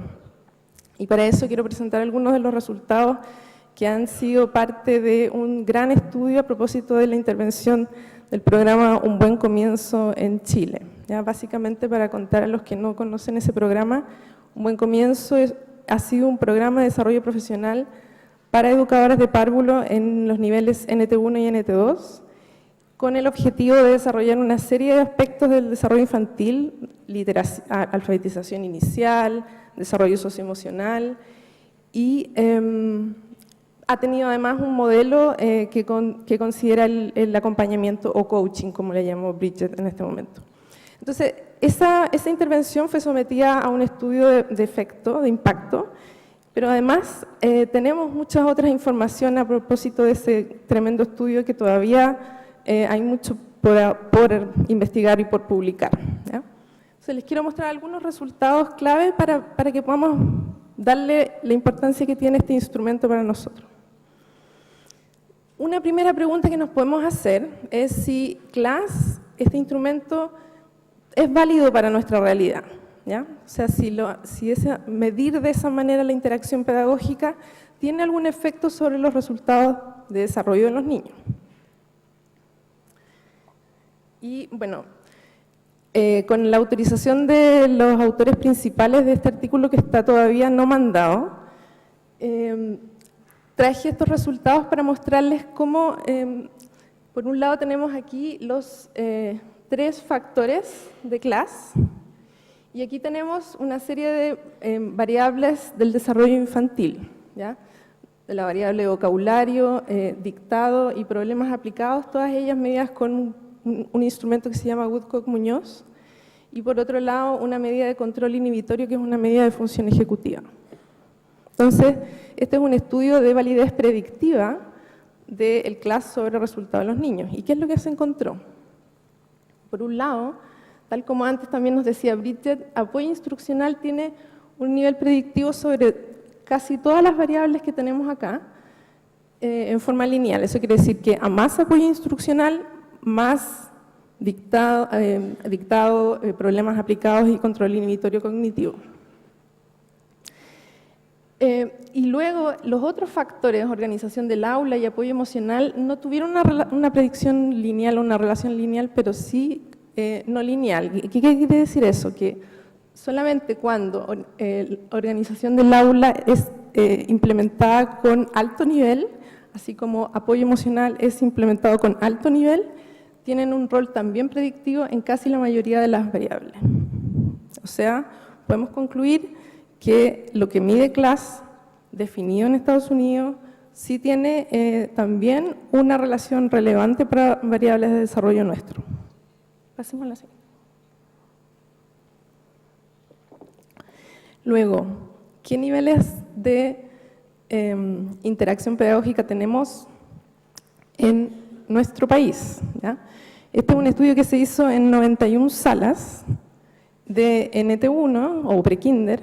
Y para eso quiero presentar algunos de los resultados que han sido parte de un gran estudio a propósito de la intervención del programa Un Buen Comienzo en Chile. ¿Ya? Básicamente, para contar a los que no conocen ese programa, Un Buen Comienzo ha sido un programa de desarrollo profesional para educadoras de párvulo en los niveles NT1 y NT2, con el objetivo de desarrollar una serie de aspectos del desarrollo infantil, alfabetización inicial, desarrollo socioemocional, y ha tenido además un modelo que considera el acompañamiento o coaching, como le llamó Bridget en este momento. Entonces, esa intervención fue sometida a un estudio de efecto, de impacto, pero además tenemos muchas otras informaciones a propósito de ese tremendo estudio que todavía hay mucho por investigar y por publicar. ¿Ya? Entonces, les quiero mostrar algunos resultados clave para que podamos darle la importancia que tiene este instrumento para nosotros. Una primera pregunta que nos podemos hacer es si CLAS, este instrumento, es válido para nuestra realidad. ¿Ya? O sea, si medir de esa manera la interacción pedagógica tiene algún efecto sobre los resultados de desarrollo de los niños. Y bueno, con la autorización de los autores principales de este artículo, que está todavía no mandado, traje estos resultados para mostrarles cómo, por un lado tenemos aquí los 3 factores de CLAS, y aquí tenemos una serie de variables del desarrollo infantil, ¿ya? De la variable de vocabulario, dictado y problemas aplicados, todas ellas medidas con un instrumento que se llama Woodcock-Muñoz, y por otro lado una medida de control inhibitorio que es una medida de función ejecutiva. Entonces, este es un estudio de validez predictiva del CLAS sobre el resultado de los niños. ¿Y qué es lo que se encontró? Por un lado, tal como antes también nos decía Bridget, apoyo instruccional tiene un nivel predictivo sobre casi todas las variables que tenemos acá en forma lineal. Eso quiere decir que a más apoyo instruccional, más dictado, problemas aplicados y control inhibitorio cognitivo. Y luego, los otros factores, organización del aula y apoyo emocional, no tuvieron una predicción lineal o una relación lineal, pero sí no lineal. ¿Qué quiere decir eso? Que solamente cuando organización del aula es implementada con alto nivel, así como apoyo emocional es implementado con alto nivel, tienen un rol también predictivo en casi la mayoría de las variables. O sea, podemos concluir que lo que mide CLAS, definido en Estados Unidos, sí tiene también una relación relevante para variables de desarrollo nuestro. Pasemos a la siguiente. Luego, ¿qué niveles de interacción pedagógica tenemos en nuestro país? ¿Ya? Este es un estudio que se hizo en 91 salas de NT1 o prekinder,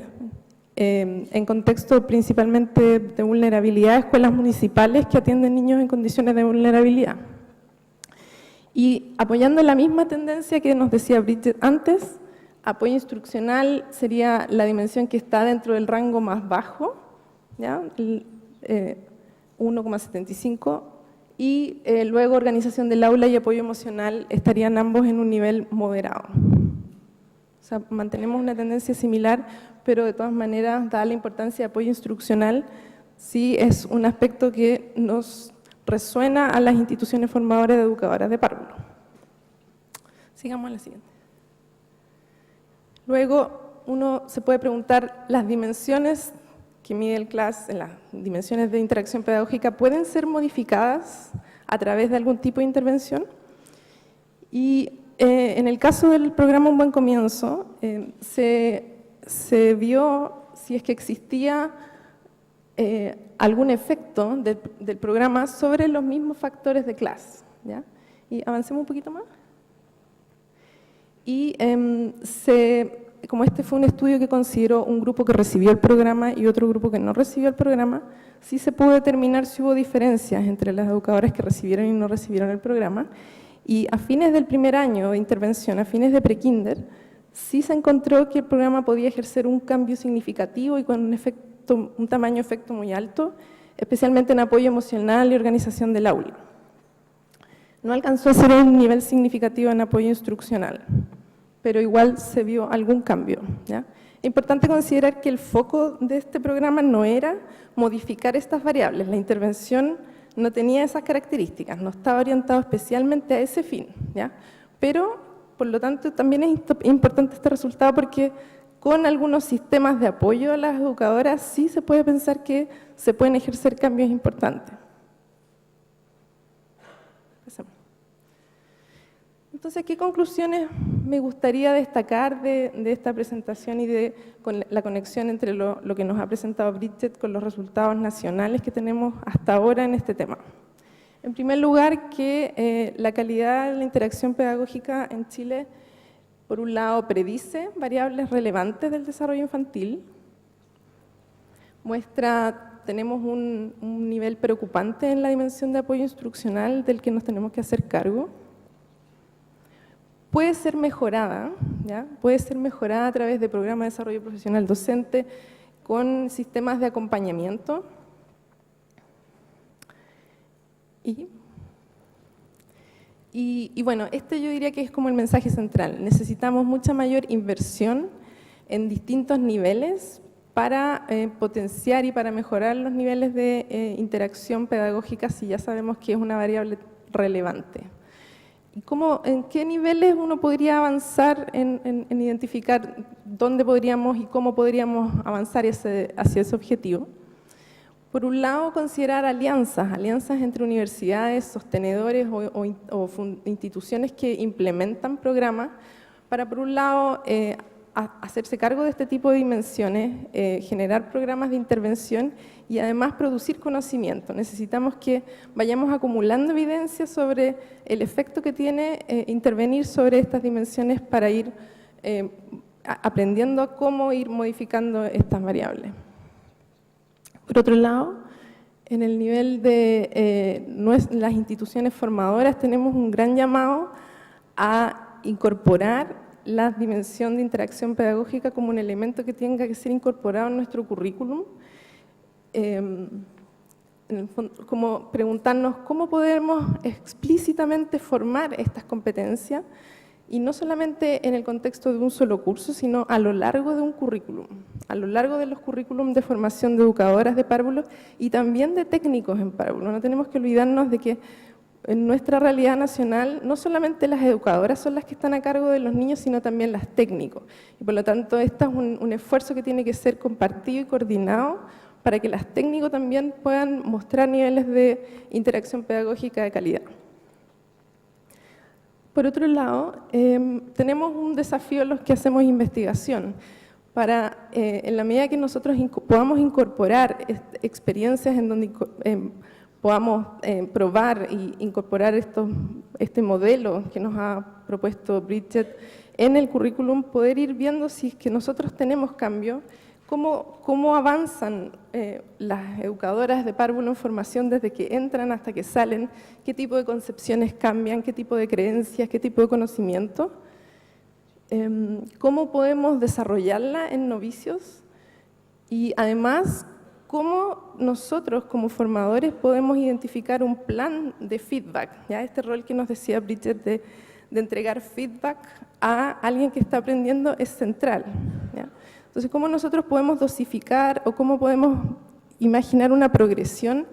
en contexto principalmente de vulnerabilidad, escuelas municipales que atienden niños en condiciones de vulnerabilidad. Y apoyando la misma tendencia que nos decía Bridget antes, apoyo instruccional sería la dimensión que está dentro del rango más bajo, ¿ya? 1,75, y luego organización del aula y apoyo emocional estarían ambos en un nivel moderado. O sea, mantenemos una tendencia similar, pero de todas maneras, dada la importancia de apoyo instruccional, sí es un aspecto que nos resuena a las instituciones formadoras de educadoras de párvulo. Sigamos a la siguiente. Luego, uno se puede preguntar, ¿las dimensiones que mide el CLAS, las dimensiones de interacción pedagógica, pueden ser modificadas a través de algún tipo de intervención? Y en el caso del programa Un Buen Comienzo, se vio si es que existía algún efecto del programa sobre los mismos factores de CLAS, ¿ya? Y avancemos un poquito más. Y como este fue un estudio que consideró un grupo que recibió el programa y otro grupo que no recibió el programa, sí se pudo determinar si hubo diferencias entre las educadoras que recibieron y no recibieron el programa. Y a fines del primer año de intervención, a fines de prekinder, sí se encontró que el programa podía ejercer un cambio significativo y con un tamaño efecto muy alto, especialmente en apoyo emocional y organización del aula. No alcanzó a ser un nivel significativo en apoyo instruccional, pero igual se vio algún cambio, ¿ya? Es importante considerar que el foco de este programa no era modificar estas variables, la intervención no tenía esas características, no estaba orientado especialmente a ese fin, ¿ya? Pero, por lo tanto, también es importante este resultado porque con algunos sistemas de apoyo a las educadoras sí se puede pensar que se pueden ejercer cambios importantes. Entonces, ¿qué conclusiones me gustaría destacar de esta presentación y con la conexión entre lo que nos ha presentado Bridget con los resultados nacionales que tenemos hasta ahora en este tema? En primer lugar, que la calidad de la interacción pedagógica en Chile, por un lado, predice variables relevantes del desarrollo infantil, tenemos un nivel preocupante en la dimensión de apoyo instruccional del que nos tenemos que hacer cargo. Puede ser mejorada, ¿ya? Puede ser mejorada a través de programas de desarrollo profesional docente con sistemas de acompañamiento. Y bueno, este yo diría que es como el mensaje central. Necesitamos mucha mayor inversión en distintos niveles para potenciar y para mejorar los niveles de interacción pedagógica si ya sabemos que es una variable relevante. ¿Y en qué niveles uno podría avanzar en identificar dónde podríamos y cómo podríamos avanzar hacia ese objetivo? Por un lado, considerar alianzas entre universidades, sostenedores o instituciones que implementan programas para, por un lado, hacerse cargo de este tipo de dimensiones, generar programas de intervención y además producir conocimiento. Necesitamos que vayamos acumulando evidencia sobre el efecto que tiene intervenir sobre estas dimensiones para ir aprendiendo a cómo ir modificando estas variables. Por otro lado, en el nivel de las instituciones formadoras tenemos un gran llamado a incorporar la dimensión de interacción pedagógica como un elemento que tenga que ser incorporado en nuestro currículum, en el fondo, como preguntarnos cómo podemos explícitamente formar estas competencias y no solamente en el contexto de un solo curso, sino a lo largo de un currículum, a lo largo de los currículums de formación de educadoras de párvulos y también de técnicos en párvulos. No tenemos que olvidarnos de que en nuestra realidad nacional, no solamente las educadoras son las que están a cargo de los niños, sino también las técnicos. Y por lo tanto, este es un esfuerzo que tiene que ser compartido y coordinado para que las técnicos también puedan mostrar niveles de interacción pedagógica de calidad. Por otro lado, tenemos un desafío en los que hacemos investigación. Para, en la medida que nosotros podamos incorporar experiencias en donde podamos probar e incorporar este modelo que nos ha propuesto Bridget en el currículum, poder ir viendo si es que nosotros tenemos cambio, cómo avanzan las educadoras de párvulo en formación desde que entran hasta que salen, qué tipo de concepciones cambian, qué tipo de creencias, qué tipo de conocimiento, cómo podemos desarrollarla en novicios y además cómo nosotros como formadores podemos identificar un plan de feedback, ¿ya? Este rol que nos decía Bridget de entregar feedback a alguien que está aprendiendo es central, ¿ya? Entonces, ¿cómo nosotros podemos dosificar o cómo podemos imaginar una progresión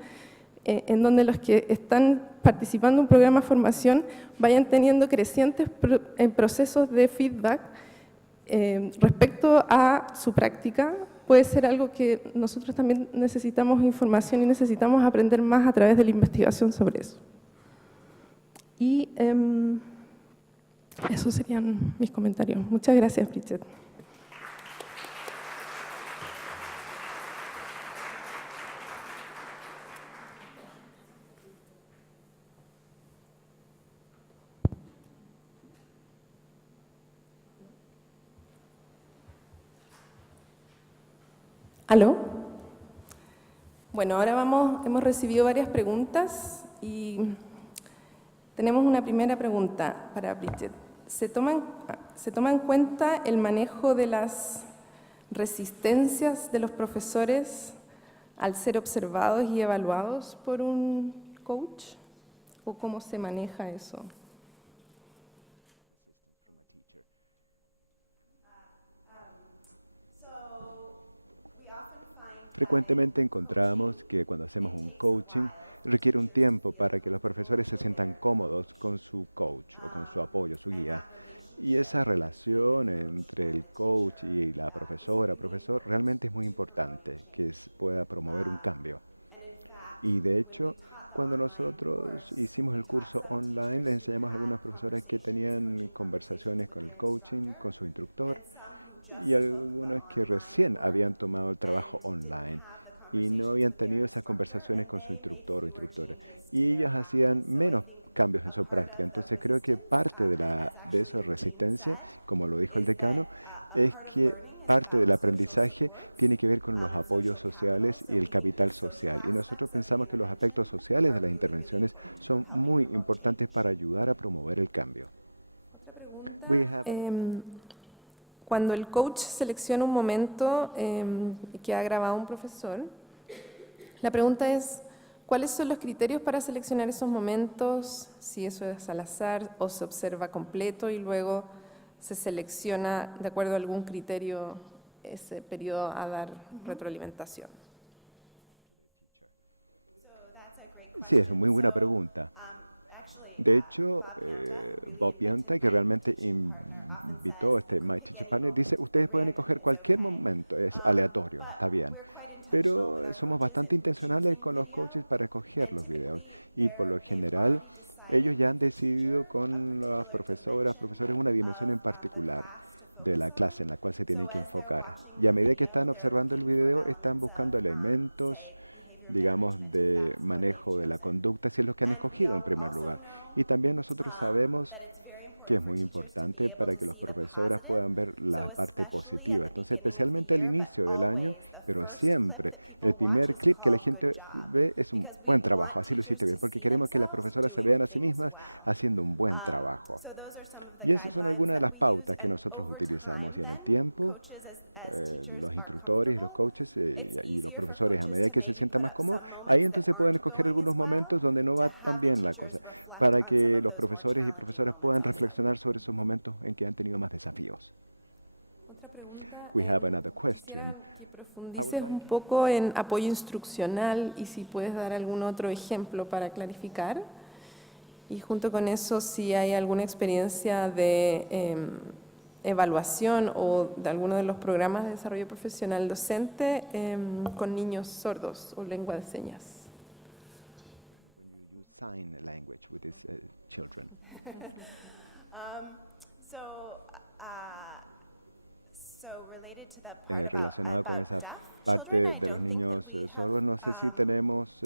en donde los que están participando en un programa de formación vayan teniendo crecientes procesos de feedback respecto a su práctica? Puede ser algo que nosotros también necesitamos información y necesitamos aprender más a través de la investigación sobre eso. Y esos serían mis comentarios. Muchas gracias, Bridget. ¿Aló? Bueno, ahora hemos recibido varias preguntas y tenemos una primera pregunta para Bridget. ¿Se toma en cuenta el manejo de las resistencias de los profesores al ser observados y evaluados por un coach? ¿O cómo se maneja eso? Frecuentemente encontramos que cuando hacemos un coaching requiere un tiempo para que los profesores se sientan cómodos con su coach o con su apoyo, su guía. Y esa relación entre el coach y la profesora, profesor, realmente es muy importante que pueda promover un cambio. Y de hecho, cuando nosotros hicimos el curso online, les enseñamos a algunas profesoras que tenían conversaciones con el coaching, con su instructor, y algunas que recién habían tomado el trabajo online y no habían tenido esas conversaciones con su instructor o instructora. Y ellas hacían menos cambios en su práctica. Entonces creo que parte de esa resistencia, como lo dijo el decano, es que parte del aprendizaje tiene que ver con los apoyos sociales y el capital social. Y nosotros pensamos que los aspectos sociales de las intervenciones son muy importantes para ayudar a promover el cambio. Cuando el coach selecciona un momento que ha grabado un profesor, la pregunta es, ¿cuáles son los criterios para seleccionar esos momentos? Si eso es al azar o se observa completo y luego se selecciona de acuerdo a algún criterio ese periodo a dar retroalimentación. Sí, es una muy buena pregunta. De hecho, Bob Pianta, que realmente invitó My Teacher Panel, dice, ustedes pueden escoger cualquier momento, es aleatorio, está bien. Pero somos bastante intencionales con los coaches para escoger los videos. Y por lo general, ellos ya han decidido con las profesores una dimensión en particular de la clase en la cual se tienen que enfocar. Y a medida que están observando el video, están buscando elementos, digamos, de manejo de la conducta, si es lo que han escogido en primer lugar. Y también nosotros sabemos que es muy importante para que los profesores puedan ver la parte positiva. Entonces, especialmente al inicio del año, pero siempre, el primer clip que la gente ve es un buen trabajo, así lo hiciste bien, porque queremos que las profesoras se vean a sí mismas haciendo un buen trabajo. Y esas son algunas de las pautas que nosotros utilizamos. Y en el tiempo, los instructores, los coaches y los profesores, a medida que se sientan más cómodos, ahí entonces pueden escoger algunos momentos donde no va tan bien la cosa, para que los profesores y profesoras puedan reflexionar sobre esos momentos en que han tenido más desafíos. We have another question. Profundices un poco en apoyo instruccional y si puedes dar algún otro ejemplo para clarificar. Y junto con eso, si hay alguna experiencia de evaluación o de alguno de los programas de desarrollo profesional docente con niños sordos o lengua de señas. When you use sign language with these children. Relacionado con esa parte de los niños sordos, no sé si tenemos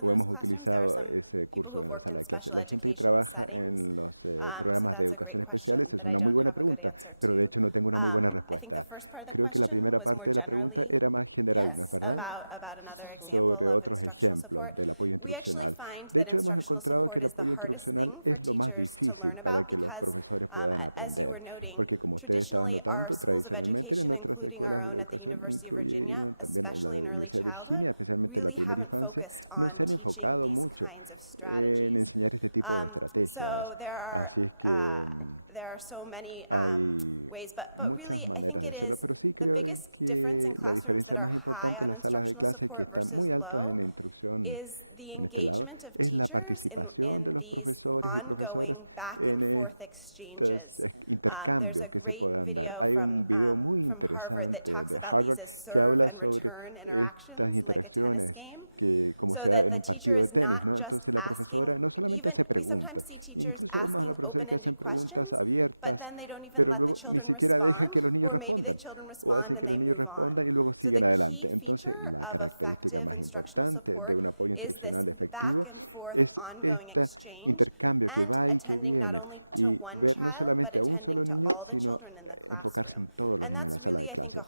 o hemos utilizado ese curso en la sala de clase. La gente que trabaja en los programas de educación especiales es una muy buena pregunta, pero de hecho no tengo una muy buena respuesta. Creo que la primera parte de la pregunta era más general, ¿no es verdad? Sobre otros ejemplos del apoyo instruccional. De hecho, hemos encontrado que el apoyo instruccional es lo más difícil para que los profesores puedan aprender, porque como ustedes estaban notando, tradicionalmente en nuestras escuelas de educación, incluido también en la Universidad de Virginia, especialmente en la primera infancia, no se han enfocado mucho en enseñar este tipo de estrategias. Así es que hay muchas maneras de hacerlo, pero sí creo que la diferencia más importante en las salas de clase, que están muy altas en instrucción en este lado, es la participación de los profesores y profesoras en estos intercambios que se puedan dar. Hay un video muy interesante de Harvard que habla sobre estas interacciones que como se da en un partido de tenis, ¿no? Entonces la profesora no solamente hace preguntas, incluso vemos a la profesora que hacen preguntas abiertas, pero luego ni siquiera deja que los niños respondan, o hacen que los niños respondan y luego siguen adelante. Entonces la característica más importante de un apoyo instruccional efectivo es este intercambio que va y que viene, y ver no solamente a un solo niño, sino enfocarse en todos los niños en la sala de clase.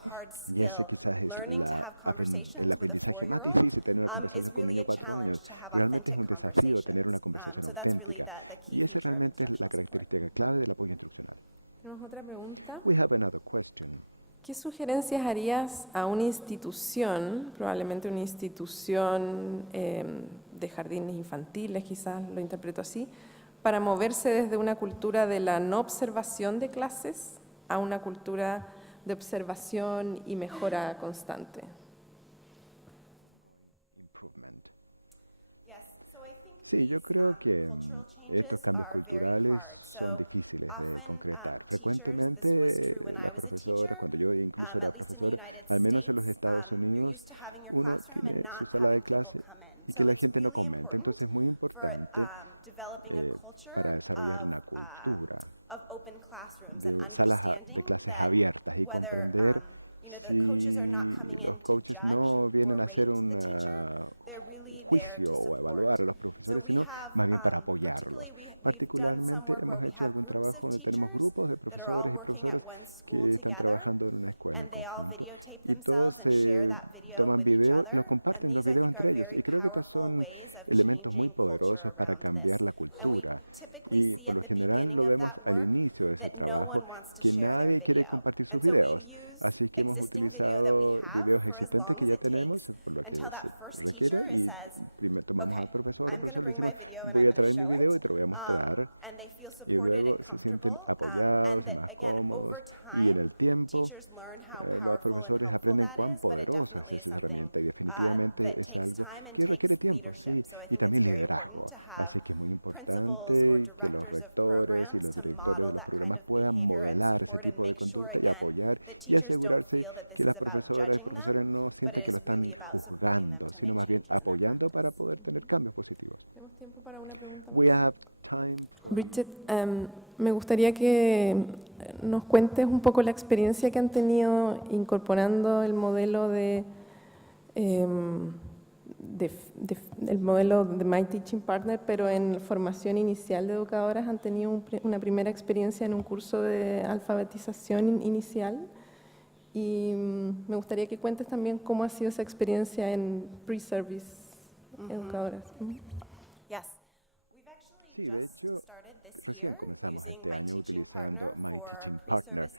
Y ese quizás es el aprendizaje más difícil, tener una conversación con un niño de 4 años. Realmente es un desafío tener una conversación auténtica. Y esa realmente es la característica clave del apoyo instruccional. ¿Tenemos otra pregunta? We have another question. ¿Qué sugerencias harías a una institución, probablemente una institución de jardines infantiles, quizás lo interpreto así, para moverse desde una cultura de la no observación de clases a una cultura de observación y mejora constante? Improvement. Sí, yo creo que estos cambios culturales son difíciles de concretar. Frecuentemente las profesoras, cuando yo incluso era profesora, al menos en los Estados Unidos, uno tiene su sala de clase y que la gente no comente. Entonces es muy importante para desarrollar una cultura de salas de clases abiertas y comprender si los coaches no vienen a hacer un juicio o evaluar a los profesores, sino más bien para apoyarlos. Particularmente hemos hecho algún trabajo donde tenemos grupos de profesores y profesoras que están trabajando en una escuela en conjunto y todos toman video y los comparten los videos entre ellos. Y creo que estos son elementos muy poderosos para cambiar la cultura. Y por lo general lo vemos al inicio de ese trabajo, que nadie quiere compartir sus videos. Así que hemos utilizado videos existentes que ya tenemos, por lo que se requiere, y primero tomamos al profesor o profesor, le decimos, voy a traer mi video y te lo voy a mostrar. Y luego se sienten apoyados y más cómodos, y en el tiempo los profesores aprenden cuán poderosa es esa herramienta y definitivamente es algo que requiere tiempo, sí, y también liderazgo. Así que es muy importante que los rectores y los directores de los programas puedan modelar ese tipo de conducta y apoyar y asegurarse que las profesoras y profesores no sientan que lo están juzgando, sino más bien apoyando para poder tener cambios positivos. We have time for... Bridget, me gustaría que nos cuentes un poco la experiencia que han tenido incorporando el modelo de My Teaching Partner, pero en formación inicial de educadoras. Han tenido una primera experiencia en un curso de alfabetización inicial y me gustaría que cuentes también cómo ha sido esa experiencia en pre-service educadoras. Sí, de hecho, recién comenzamos este año utilizando My Teaching Partner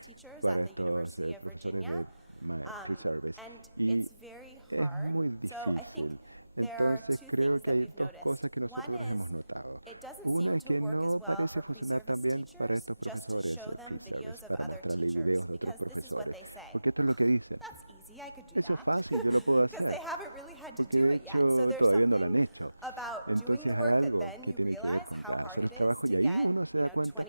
para estos profesores de My Pre-Service y es muy difícil. Entonces creo que hay dos cosas que nosotros hemos notado. Una es que no parece funcionar tan bien para estos profesores pre-service, para mostrarle videos de otros profesores, porque esto es lo que dicen. Eso es fácil, yo lo puedo hacer, porque de hecho todavía no lo han hecho. Entonces hay algo que tiene que ver con hacer el trabajo y ahí uno se da cuenta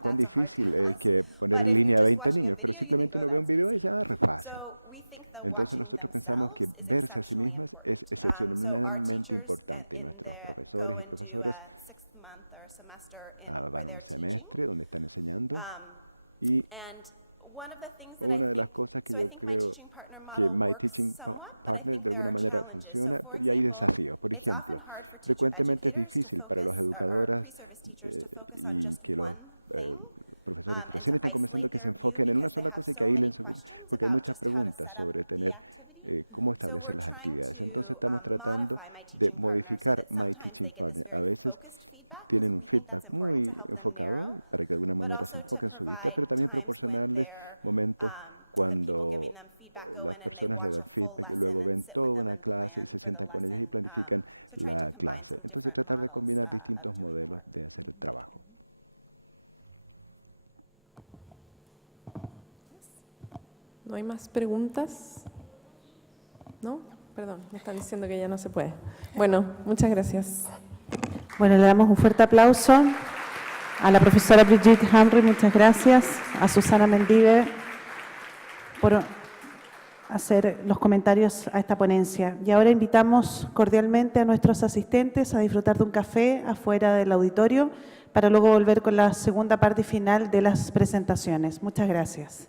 cuán difícil es que poner en línea a 20 niños, pero simplemente uno ve un video y dice, re fácil. Entonces nosotros pensamos que verse a sí mismas es excepcionalmente importante y nuestros profesores y profesoras van un semestre donde están enseñando y una de las cosas que yo creo que My Teaching Partner de alguna manera funciona, y hay desafíos. Por ejemplo, frecuentemente es difícil para las educadoras y que los profesores que recién están comenzando que se enfoquen en una sola cosa y que aíslen porque hay muchas preguntas sobre tener cómo establecer las actividades. Entonces estamos tratando de modificar My Teaching Partner. A veces tienen un feedback muy enfocado para que de alguna manera se enfoquen su vista, pero también proporcionarles momentos cuando las personas le dan feedback y luego ven toda una clase y se sientan con ellos y planifican la clase. Entonces tratar de combinar distintos modelos de hacer el trabajo. ¿No hay más preguntas? ¿No? Perdón, me están diciendo que ya no se puede. Bueno, muchas gracias. Bueno, le damos un fuerte aplauso a la profesora Brigitte Hamry, muchas gracias, a Susana Mendive por hacer los comentarios a esta ponencia. Y ahora invitamos cordialmente a nuestros asistentes a disfrutar de un café afuera del auditorio para luego volver con la segunda parte final de las presentaciones. Muchas gracias.